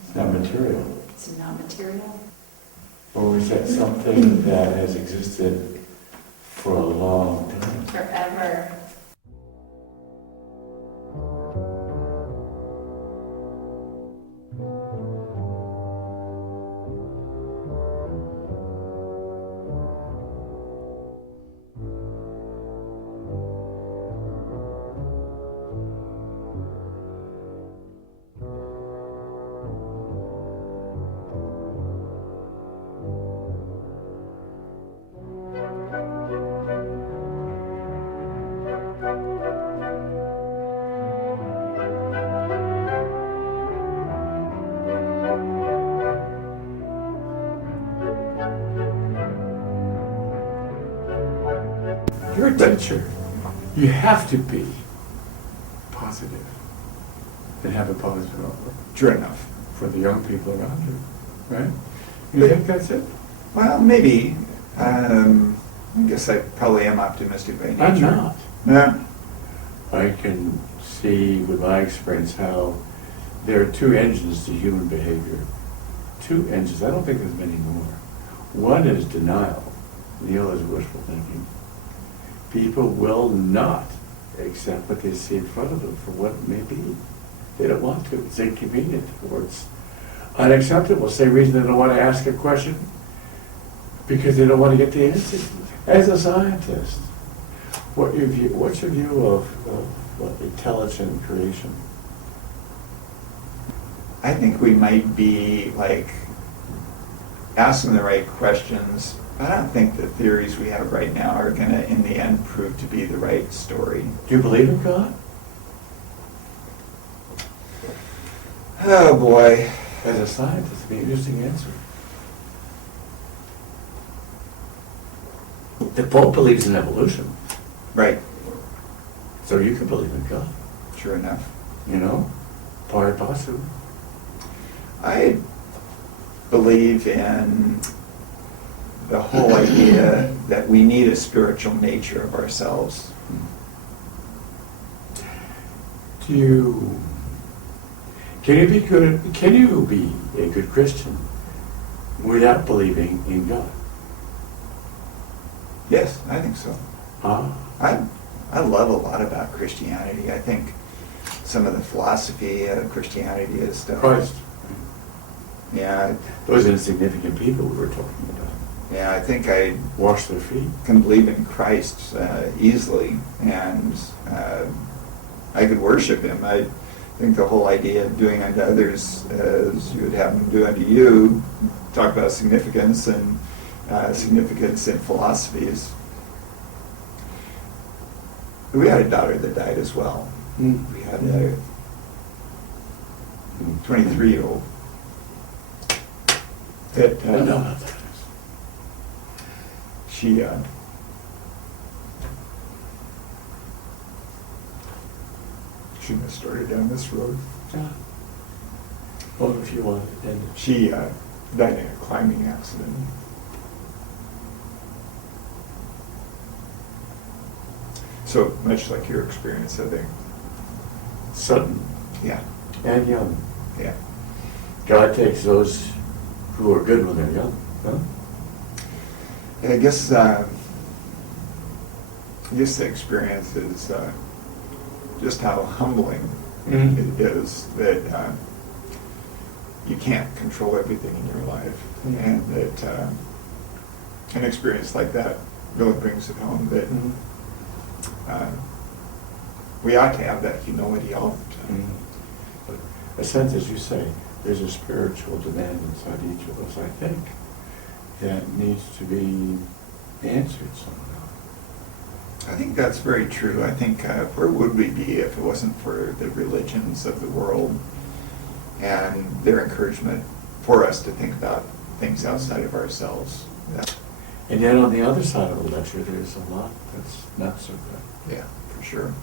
It's not material. It's not material. Or is that something that has existed for a long time? Forever. You're a teacher. You have to be positive and have a positive outlook. True enough for the young people around you, right? You think that's it? Well, maybe. I guess I probably am optimistic by nature. I'm not. Yeah. I can see with my experience how there are two engines to human behavior. Two engines. I don't think there's many more. One is denial. The other is wishful thinking. People will not accept what they see in front of them for what it may be. They don't want to. It's inconvenient or it's unacceptable. Same reason they don't want to ask a question, because they don't want to get the answer. As a scientist, what's your view of intelligent creation? I think we might be like asking the right questions. I don't think the theories we have right now are going to, in the end, prove to be the right story. Do you believe in God? Oh boy. As a scientist, it'd be an interesting answer. The Pope believes in evolution. Right. So you can believe in God. Sure enough. You know? Pari passu. I believe in the whole idea that we need a spiritual nature of ourselves. Can you be a good Christian without believing in God? Yes, I think so. Ah. I love a lot about Christianity. I think some of the philosophy of Christianity is Christ. Yeah. Those insignificant people we were talking about. Yeah, I think I wash their feet. Can believe in Christ easily, and I could worship Him. I think the whole idea of doing unto others as you would have them do unto you, talk about significance and significance in philosophies. We had a daughter that died as well. We had a 23-year-old. That, I know how that is. She shouldn't have started down this road. Yeah. Well, if you want, and she died in a climbing accident. So much like your experience, I think. Sudden. Yeah. And young. Yeah. God takes those who are good when they're young. Huh? I guess the experience is just how humbling it is that you can't control everything in your life, and that an experience like that really brings it home that we ought to have that humility all the time. But a sense, as you say, there's a spiritual demand inside each of us, I think, that needs to be answered somehow. I think that's very true. I think where would we be if it wasn't for the religions of the world and their encouragement for us to think about things outside of ourselves? Yeah. And yet on the other side of the lecture, there's a lot that's not so good. Yeah, for sure.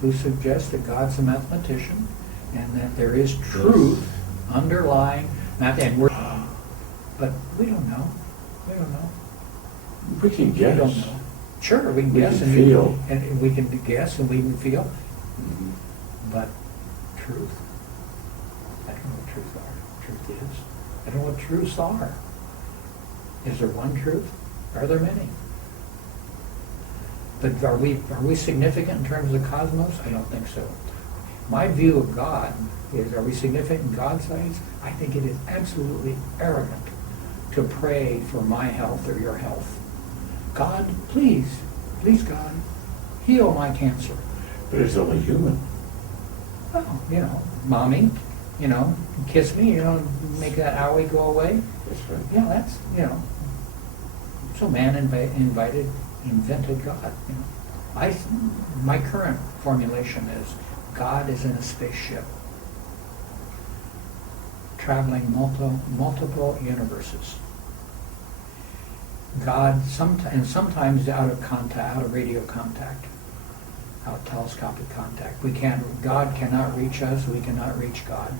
who suggests that God's a mathematician and that there is truth underlying math, and but we don't know. We don't know. We can We guess. don't know. Sure, we can We guess can and feel. and we can guess and we can feel, Mhm. but truth. I don't know what truth is. I don't know what truths are. Is there one truth? Are there many? But are we significant in terms of the cosmos? I don't think so. My view of God is, are we significant in God's eyes? I think it is absolutely arrogant to pray for my health or your health. God, please God, heal my cancer. But it's only human. Well, mommy, kiss me, make that owie go away. That's right. Yeah, that's, so man invented God. My current formulation is God is in a spaceship traveling multiple universes. God, sometimes out of radio contact, out of telescopic contact. God cannot reach us, we cannot reach God.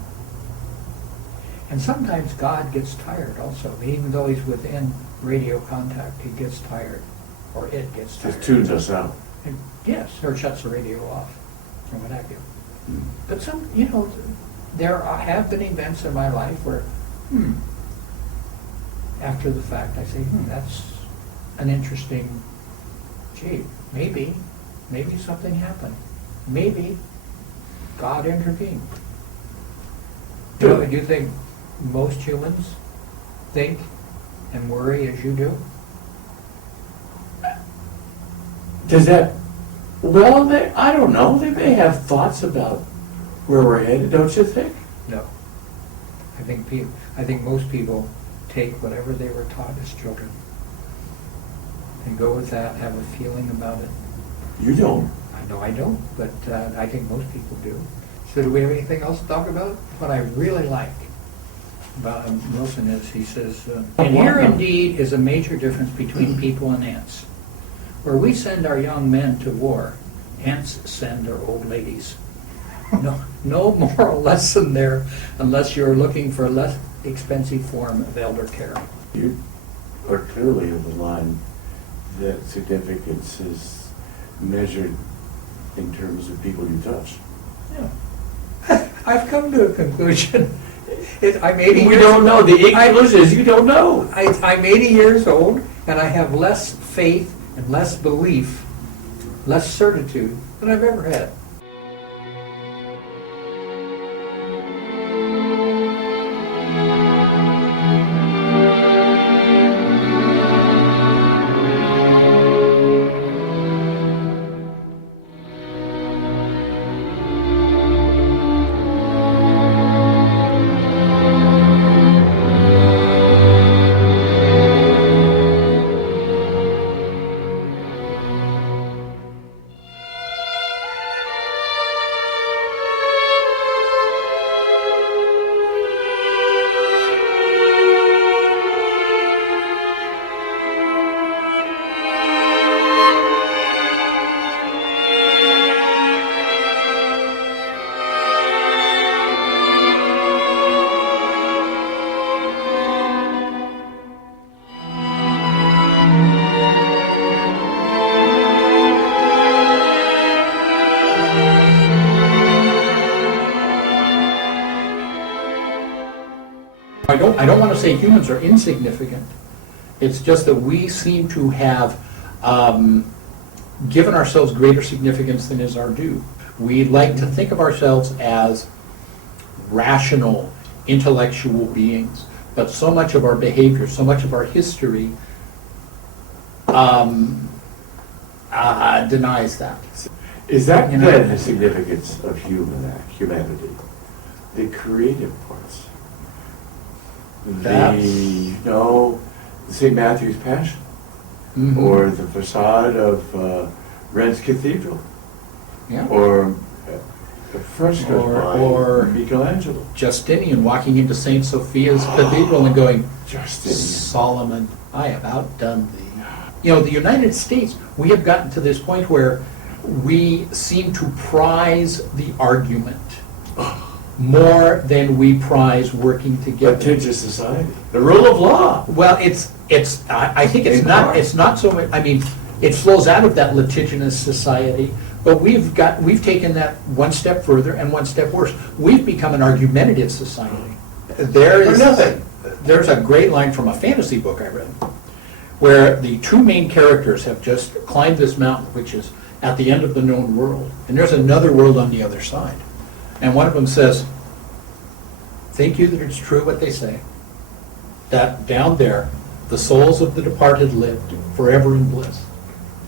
And sometimes God gets tired also, even though he's within radio contact, he gets tired, or it gets tired. Just tunes us out. And yes, or shuts the radio off, or what have you. Mm. But there have been events in my life where, after the fact, I say, that's an interesting, maybe something happened. Maybe God intervened. Do you think most humans think and worry as you do? Does that, well, I don't know, they may have thoughts about where we're headed, don't you think? No. I think most people take whatever they were taught as children and go with that, have a feeling about it. You don't. I know I don't, but I think most people do. So do we have anything else to talk about? What I really like about Wilson is, he says, and here indeed is a major difference between people and ants. Where we send our young men to war, ants send their old ladies. No moral lesson there, unless you're looking for a less expensive form of elder care. You are clearly of the line that significance is measured in terms of people you touch. Yeah. I've come to a conclusion. I'm 80 We years don't know. The conclusion is you don't know. I'm 80 years old, and I have less faith and less belief, less certitude than I've ever had. I don't want to say humans are insignificant. It's just that we seem to have given ourselves greater significance than is our due. We like to think of ourselves as rational, intellectual beings, but so much of our behavior, so much of our history denies that. Is that then the significance of humanity? The creative parts. The St. Matthew's Passion, or the facade of Rennes Cathedral, or the frescoes by Michelangelo. Justinian walking into St. Sophia's Cathedral and going, Justinian. Solomon, I have outdone thee. The United States, we have gotten to this point where we seem to prize the argument more than we prize working together. Litigious society. The rule of law. Well, I think it's not so much, I mean, it flows out of that litigious society, but we've taken that one step further and one step worse. We've become an argumentative society. There's a great line from a fantasy book I read, where the two main characters have just climbed this mountain, which is at the end of the known world, and there's another world on the other side. And one of them says, think you that it's true what they say, that down there, the souls of the departed lived forever in bliss?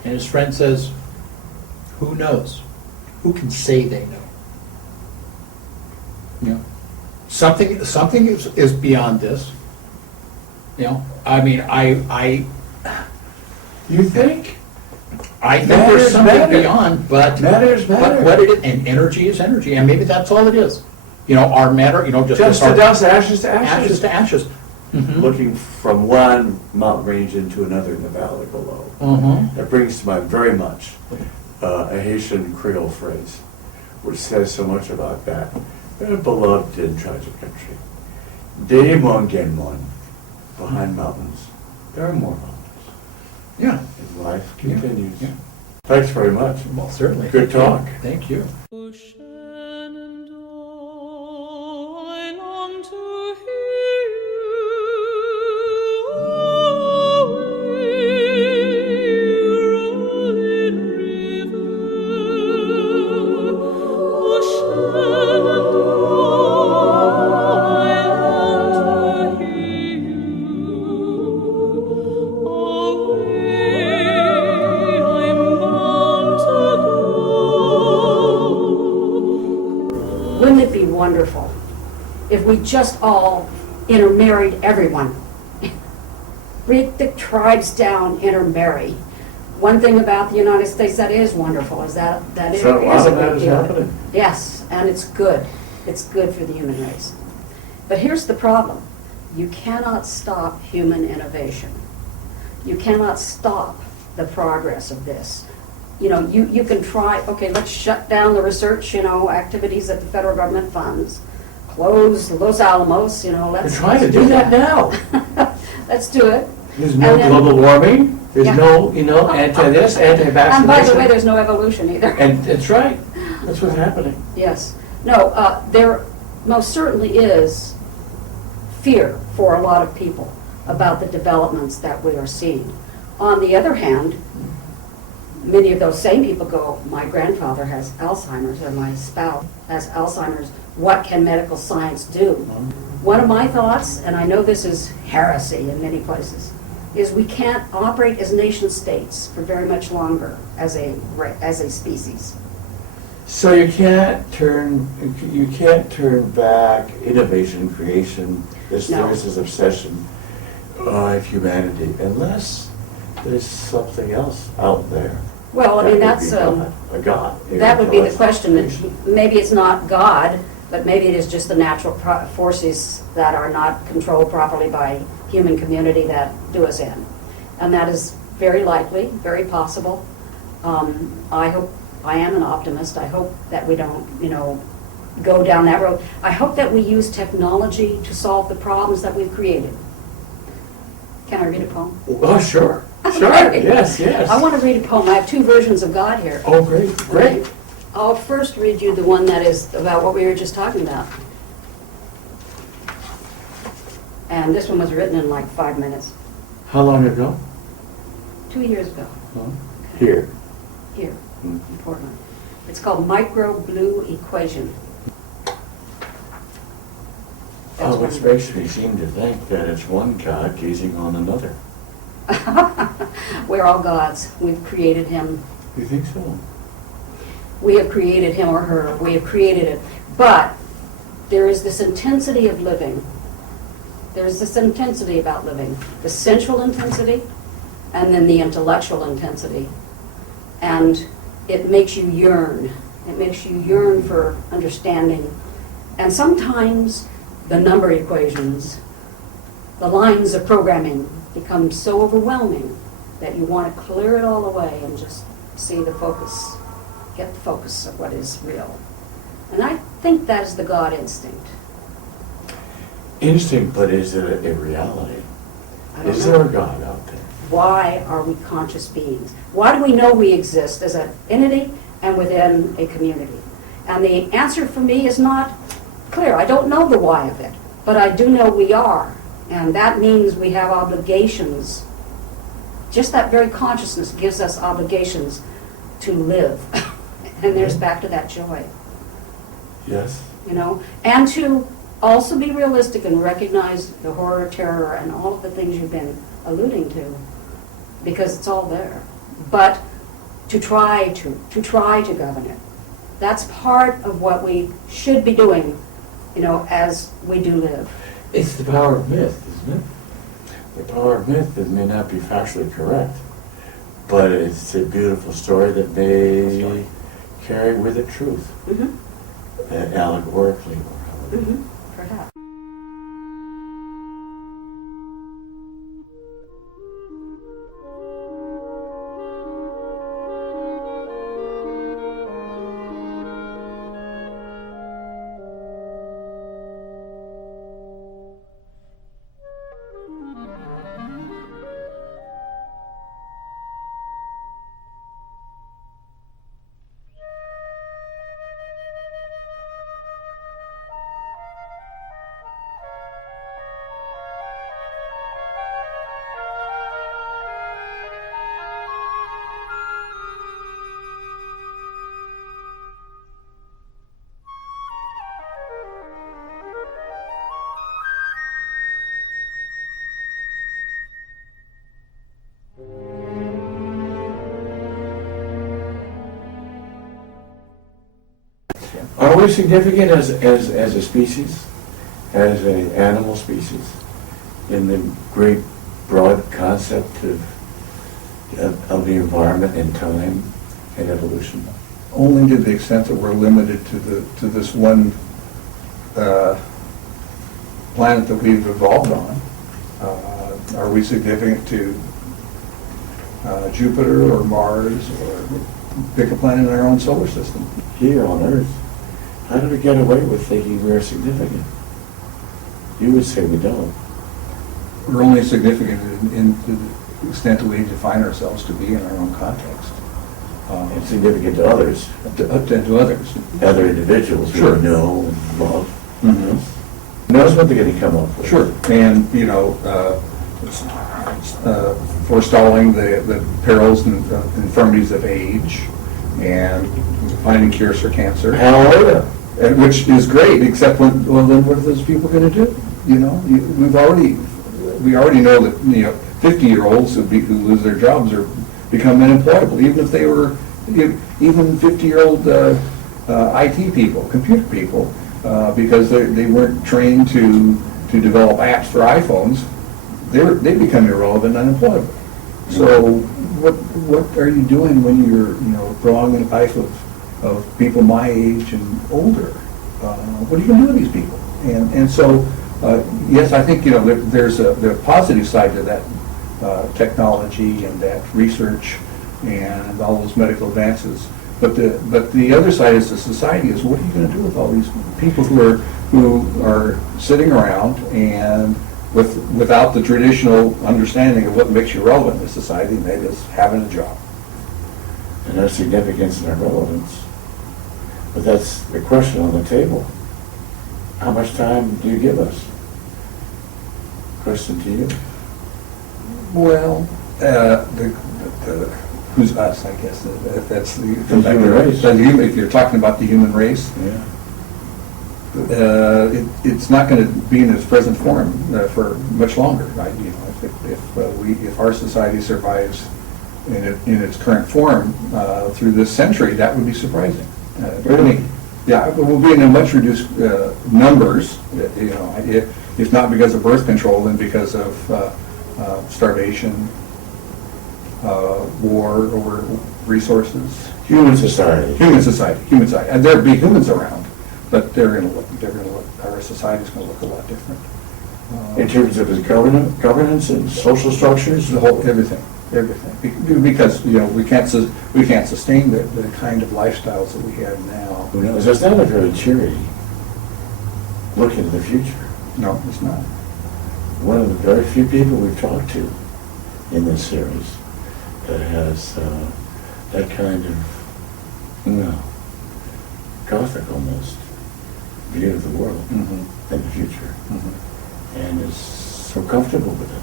And his friend says, who knows? Who can say they know? You know, something is beyond this. You know, I mean, You think? I think there's something beyond, but Matter's matter. But what it is, and energy is energy, and maybe that's all it is. You know, our matter, you know, Dust to dust, ashes to ashes. ashes to ashes. Mhm. Looking from one mountain range into another in the valley below. Mhm. That brings to mind very much a Haitian Creole phrase, which says so much about that. Beloved and tragic country. Des mon gen mon. Behind mountains, there are more mountains. Yeah. And life continues. Yeah. Thanks very much. Well, certainly. Good talk. Thank you. Wouldn't it be wonderful if we just all intermarried everyone? Break the tribes down, intermarry. One thing about the United States that is wonderful is that it is So a lot a of that great is deal. happening. Yes, and it's good. It's good for the human race. But here's the problem. You cannot stop human innovation. You cannot stop the progress of this. You know, you can try, okay, let's shut down the research, activities that the federal government funds. Close Los Alamos, let's... They're trying to do that now. Let's do it. There's no And then- global warming. There's Yeah. no, anti-this, anti-vaccination. And by the way, there's no evolution either. And that's right. That's what's happening. Yes. No, there most certainly is fear for a lot of people about the developments that we are seeing. On the other hand, many of those same people go, my grandfather has Alzheimer's, or my spouse has Alzheimer's. What can medical science do? One of my thoughts, and I know this is heresy in many places, is we can't operate as nation states for very much longer as a species. So you can't turn back innovation, creation, this obsession of humanity, unless there's something else out there. Well, I mean, That would that's be a God. that would be the question. Maybe it's not God, but maybe it is just the natural forces that are not controlled properly by human community that do us in, and that is very likely, very possible. I am an optimist. I hope that we don't, go down that road. I hope that we use technology to solve the problems that we've created. Can I read a poem? Oh, sure. Sure. Okay. Yes, yes. I want to read a poem. I have two versions of God here. Oh, great, great. I'll first read you the one that is about what we were just talking about. And this one was written in like 5 minutes. How long ago? 2 years ago. Here. Here, in Portland. It's called Micro Blue Equation. That's Which one. makes me seem to think that it's one God gazing on another. We're all gods. We've created him. You think so? We have created him or her. We have created it. But there is this intensity of living. There's this intensity about living. The sensual intensity and then the intellectual intensity. And it makes you yearn. It makes you yearn for understanding. And sometimes the number equations, the lines of programming become so overwhelming that you want to clear it all away and just see the focus get the focus of what is real. And I think that is the God instinct. Instinct, but is it a reality? I don't Is know. there a God out there? Why are we conscious beings? Why do we know we exist as an entity and within a community? And the answer for me is not clear. I don't know the why of it, but I do know we are. And that means we have obligations. Just that very consciousness gives us obligations to live. And there's back to that joy, Yes. you know? And to also be realistic and recognize the horror, terror, and all of the things you've been alluding to, because it's all there. But to try to govern it. That's part of what we should be doing, you know, as we do live. It's the power of myth, isn't it? The power of myth that may not be factually correct, but it's a beautiful story that may carry with it truth, allegorically or however. Perhaps. Are we significant as a species, as an animal species, in the great broad concept of the environment and time and evolution? Only to the extent that we're limited to this one planet that we've evolved on. Are we significant to Jupiter or Mars or pick a planet in our own solar system? Here on Earth, how do we get away with thinking we're significant? You would say we don't. We're only significant in the extent that we define ourselves to be in our own context. And significant to others. To others. Other individuals Sure. who know and love. Mm-hmm. Knows what they're going to come up with. Sure. And, you know, forestalling the perils and infirmities of age and finding cures for cancer. Hallelujah. And which is great, except when, well, then what are those people going to do? You know, we already know that, you know, 50-year-olds who lose their jobs or become unemployable, even if they were, even 50-year-old IT people, computer people, because they weren't trained to develop apps for iPhones, they become irrelevant and unemployable. So what are you doing when you're, you know, prolonging the life of people my age and older? What are you going to do with these people? And so, yes, I think, you know, there's a positive side to that technology and that research and all those medical advances. But the other side is the society is, what are you going to do with all these people who are sitting around and without the traditional understanding of what makes you relevant in society, and that is having a job. And our significance and our relevance. But that's the question on the table. How much time do you give us? Question to you. Well, who's us, I guess, if that's the human race. If you're talking about the human race, Yeah. It's not going to be in its present form for much longer, right? You know, if our society survives in its current form through this century, that would be surprising. Really? Yeah, we'll be in a much reduced numbers. You know, if not because of birth control, then because of starvation, war over resources. Human society. Human society. And there'll be humans around, but our society's going to look a lot different. In terms of its governance and social structures? The whole, everything. everything. Because, you know, we can't sustain the kind of lifestyles that we have now. Who knows? It's not a very cheery look into the future. No, it's not. One of the very few people we've talked to in this series that has that kind of, you know, Gothic almost view of the world and the future, and is so comfortable with it.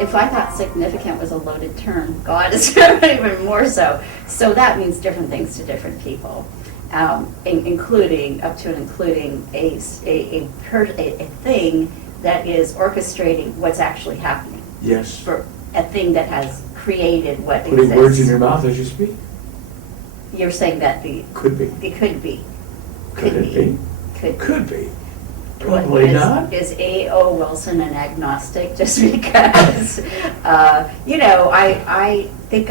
If I thought significant was a loaded term, God is even more so. So that means different things to different people, including up to and including a thing that is orchestrating what's actually happening. Yes. For a thing that has created what Putting exists. words in your mouth as you speak. You're saying that the Could be. it could be. Could it be? Could be. Probably not. Is A.O. Wilson an agnostic just because, you know, I think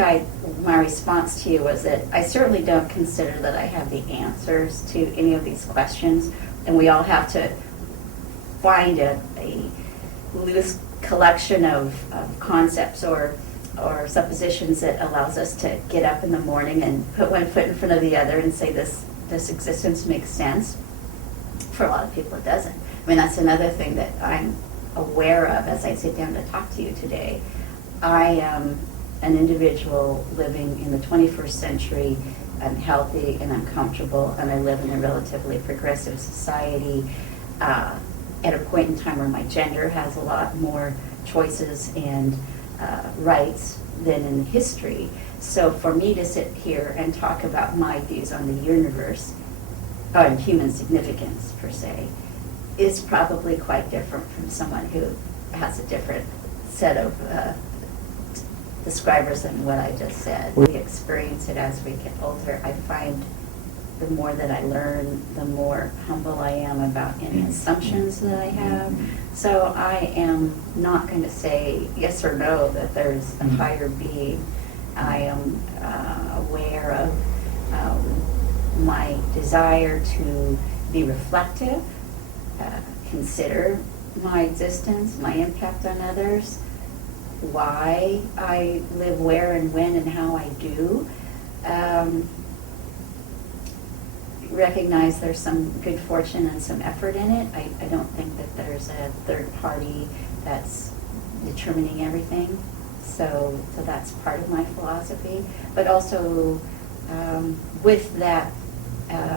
my response to you was that I certainly don't consider that I have the answers to any of these questions, and we all have to find a loose collection of concepts or suppositions that allows us to get up in the morning and put one foot in front of the other and say this existence makes sense. For a lot of people it doesn't. I mean, that's another thing that I'm aware of as I sit down to talk to you today. I am an individual living in the 21st century. I'm healthy and I'm comfortable, and I live in a relatively progressive society at a point in time where my gender has a lot more choices and rights than in history. So for me to sit here and talk about my views on the universe, on human significance per se, is probably quite different from someone who has a different set of describers than what I just said. We experience it as we get older. I find the more that I learn, the more humble I am about any assumptions that I have. So I am not going to say yes or no that there's a higher being. I am aware of my desire to be reflective, consider my existence, my impact on others, why I live where and when and how I do. Recognize there's some good fortune and some effort in it. I don't think that there's a third party that's determining everything. So that's part of my philosophy. But also with that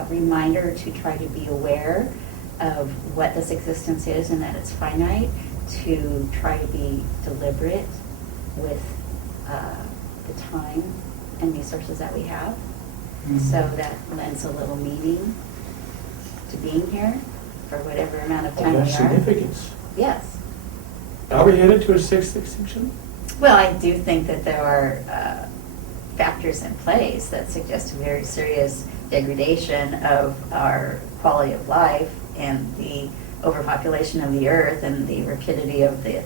reminder to try to be aware of what this existence is and that it's finite, to try to be deliberate with the time and resources that we have. So that lends a little meaning to being here for whatever amount of time we are. Significance. Yes. Are we headed to a sixth extinction? Well, I do think that there are factors in place that suggest a very serious degradation of our quality of life and the overpopulation of the earth and the rapidity of the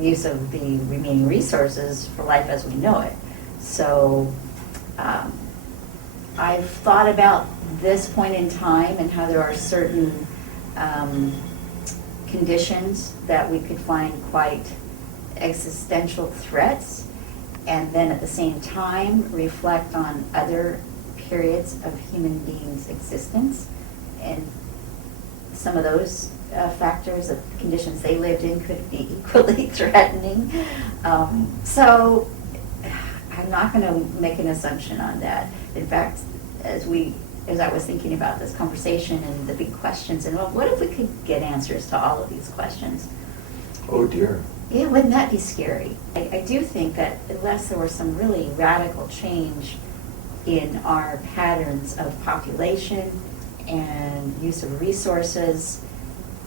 use of the remaining resources for life as we know it. So I've thought about this point in time and how there are certain conditions that we could find quite existential threats, and then at the same time reflect on other periods of human beings' existence, and some of those factors, the conditions they lived in, could be equally threatening. So I'm not going to make an assumption on that. In fact, as I was thinking about this conversation and the big questions, and well, what if we could get answers to all of these questions? Oh dear. Yeah, wouldn't that be scary? I do think that unless there were some really radical change in our patterns of population and use of resources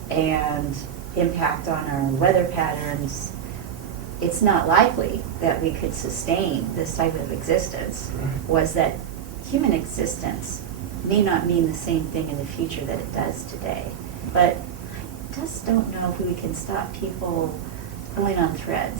and impact on our weather patterns, it's not likely that we could sustain this type of existence, was that human existence may not mean the same thing in the future that it does today. But I just don't know if we can stop people pulling on threads.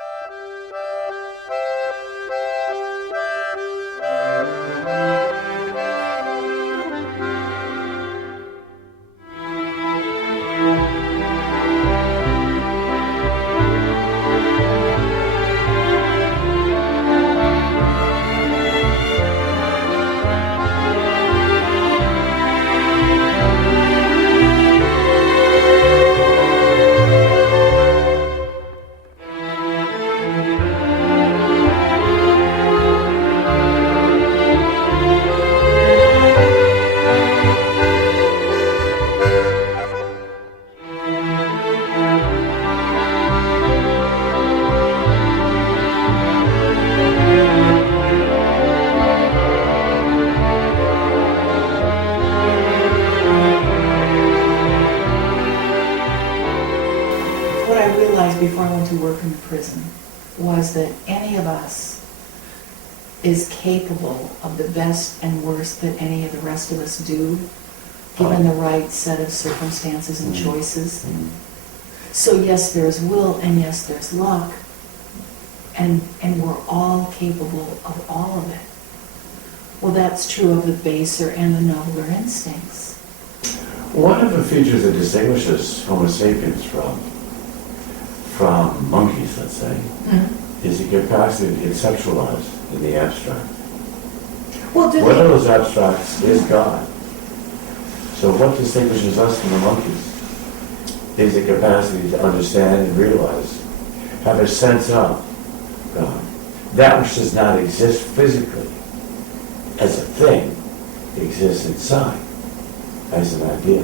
Before I went to work in the prison was that any of us is capable of the best and worst that any of the rest of us do, given the right set of circumstances and choices. So yes, there's will, and yes, there's luck, and we're all capable of all of it. Well, that's true of the baser and the nobler instincts. One of the features that distinguishes Homo sapiens from monkeys, let's say, is the capacity to conceptualize in the abstract. Well, one of those abstracts is God. So what distinguishes us from the monkeys is the capacity to understand and realize, have a sense of God. That which does not exist physically as a thing exists inside as an idea.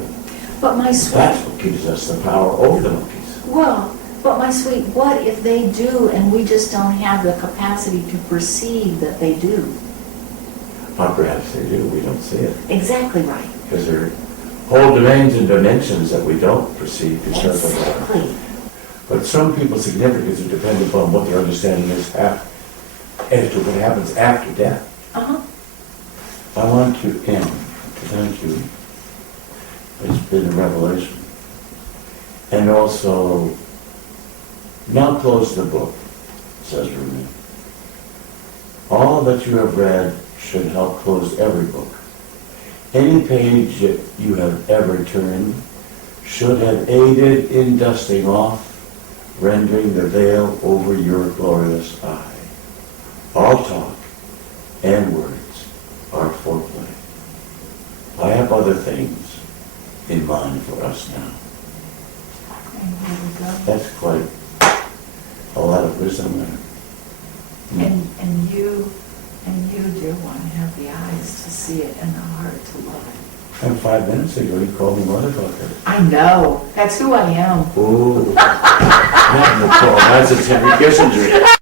But my sweet... That's what gives us the power over the monkeys. Well, but my sweet, what if they do and we just don't have the capacity to perceive that they do? Or perhaps they do, we don't see it. Exactly right. Because there are whole domains and dimensions that we don't perceive because of that. But some people's significance are dependent upon what their understanding is as to what happens after death. I want to end to thank you. It's been a revelation. And also, now close the book, says Rumi. All that you have read should help close every book. Any page that you have ever turned should have aided in dusting off, rendering the veil over your glorious eye. All talk and words are foreplay. I have other things in mind for us now. That's quite a lot of wisdom there. And you, dear one, have the eyes to see it and the heart to love it. And 5 minutes ago, you called me motherfucker. I know. That's who I am. Ooh. Not Nicole. That's a Henry Kissinger.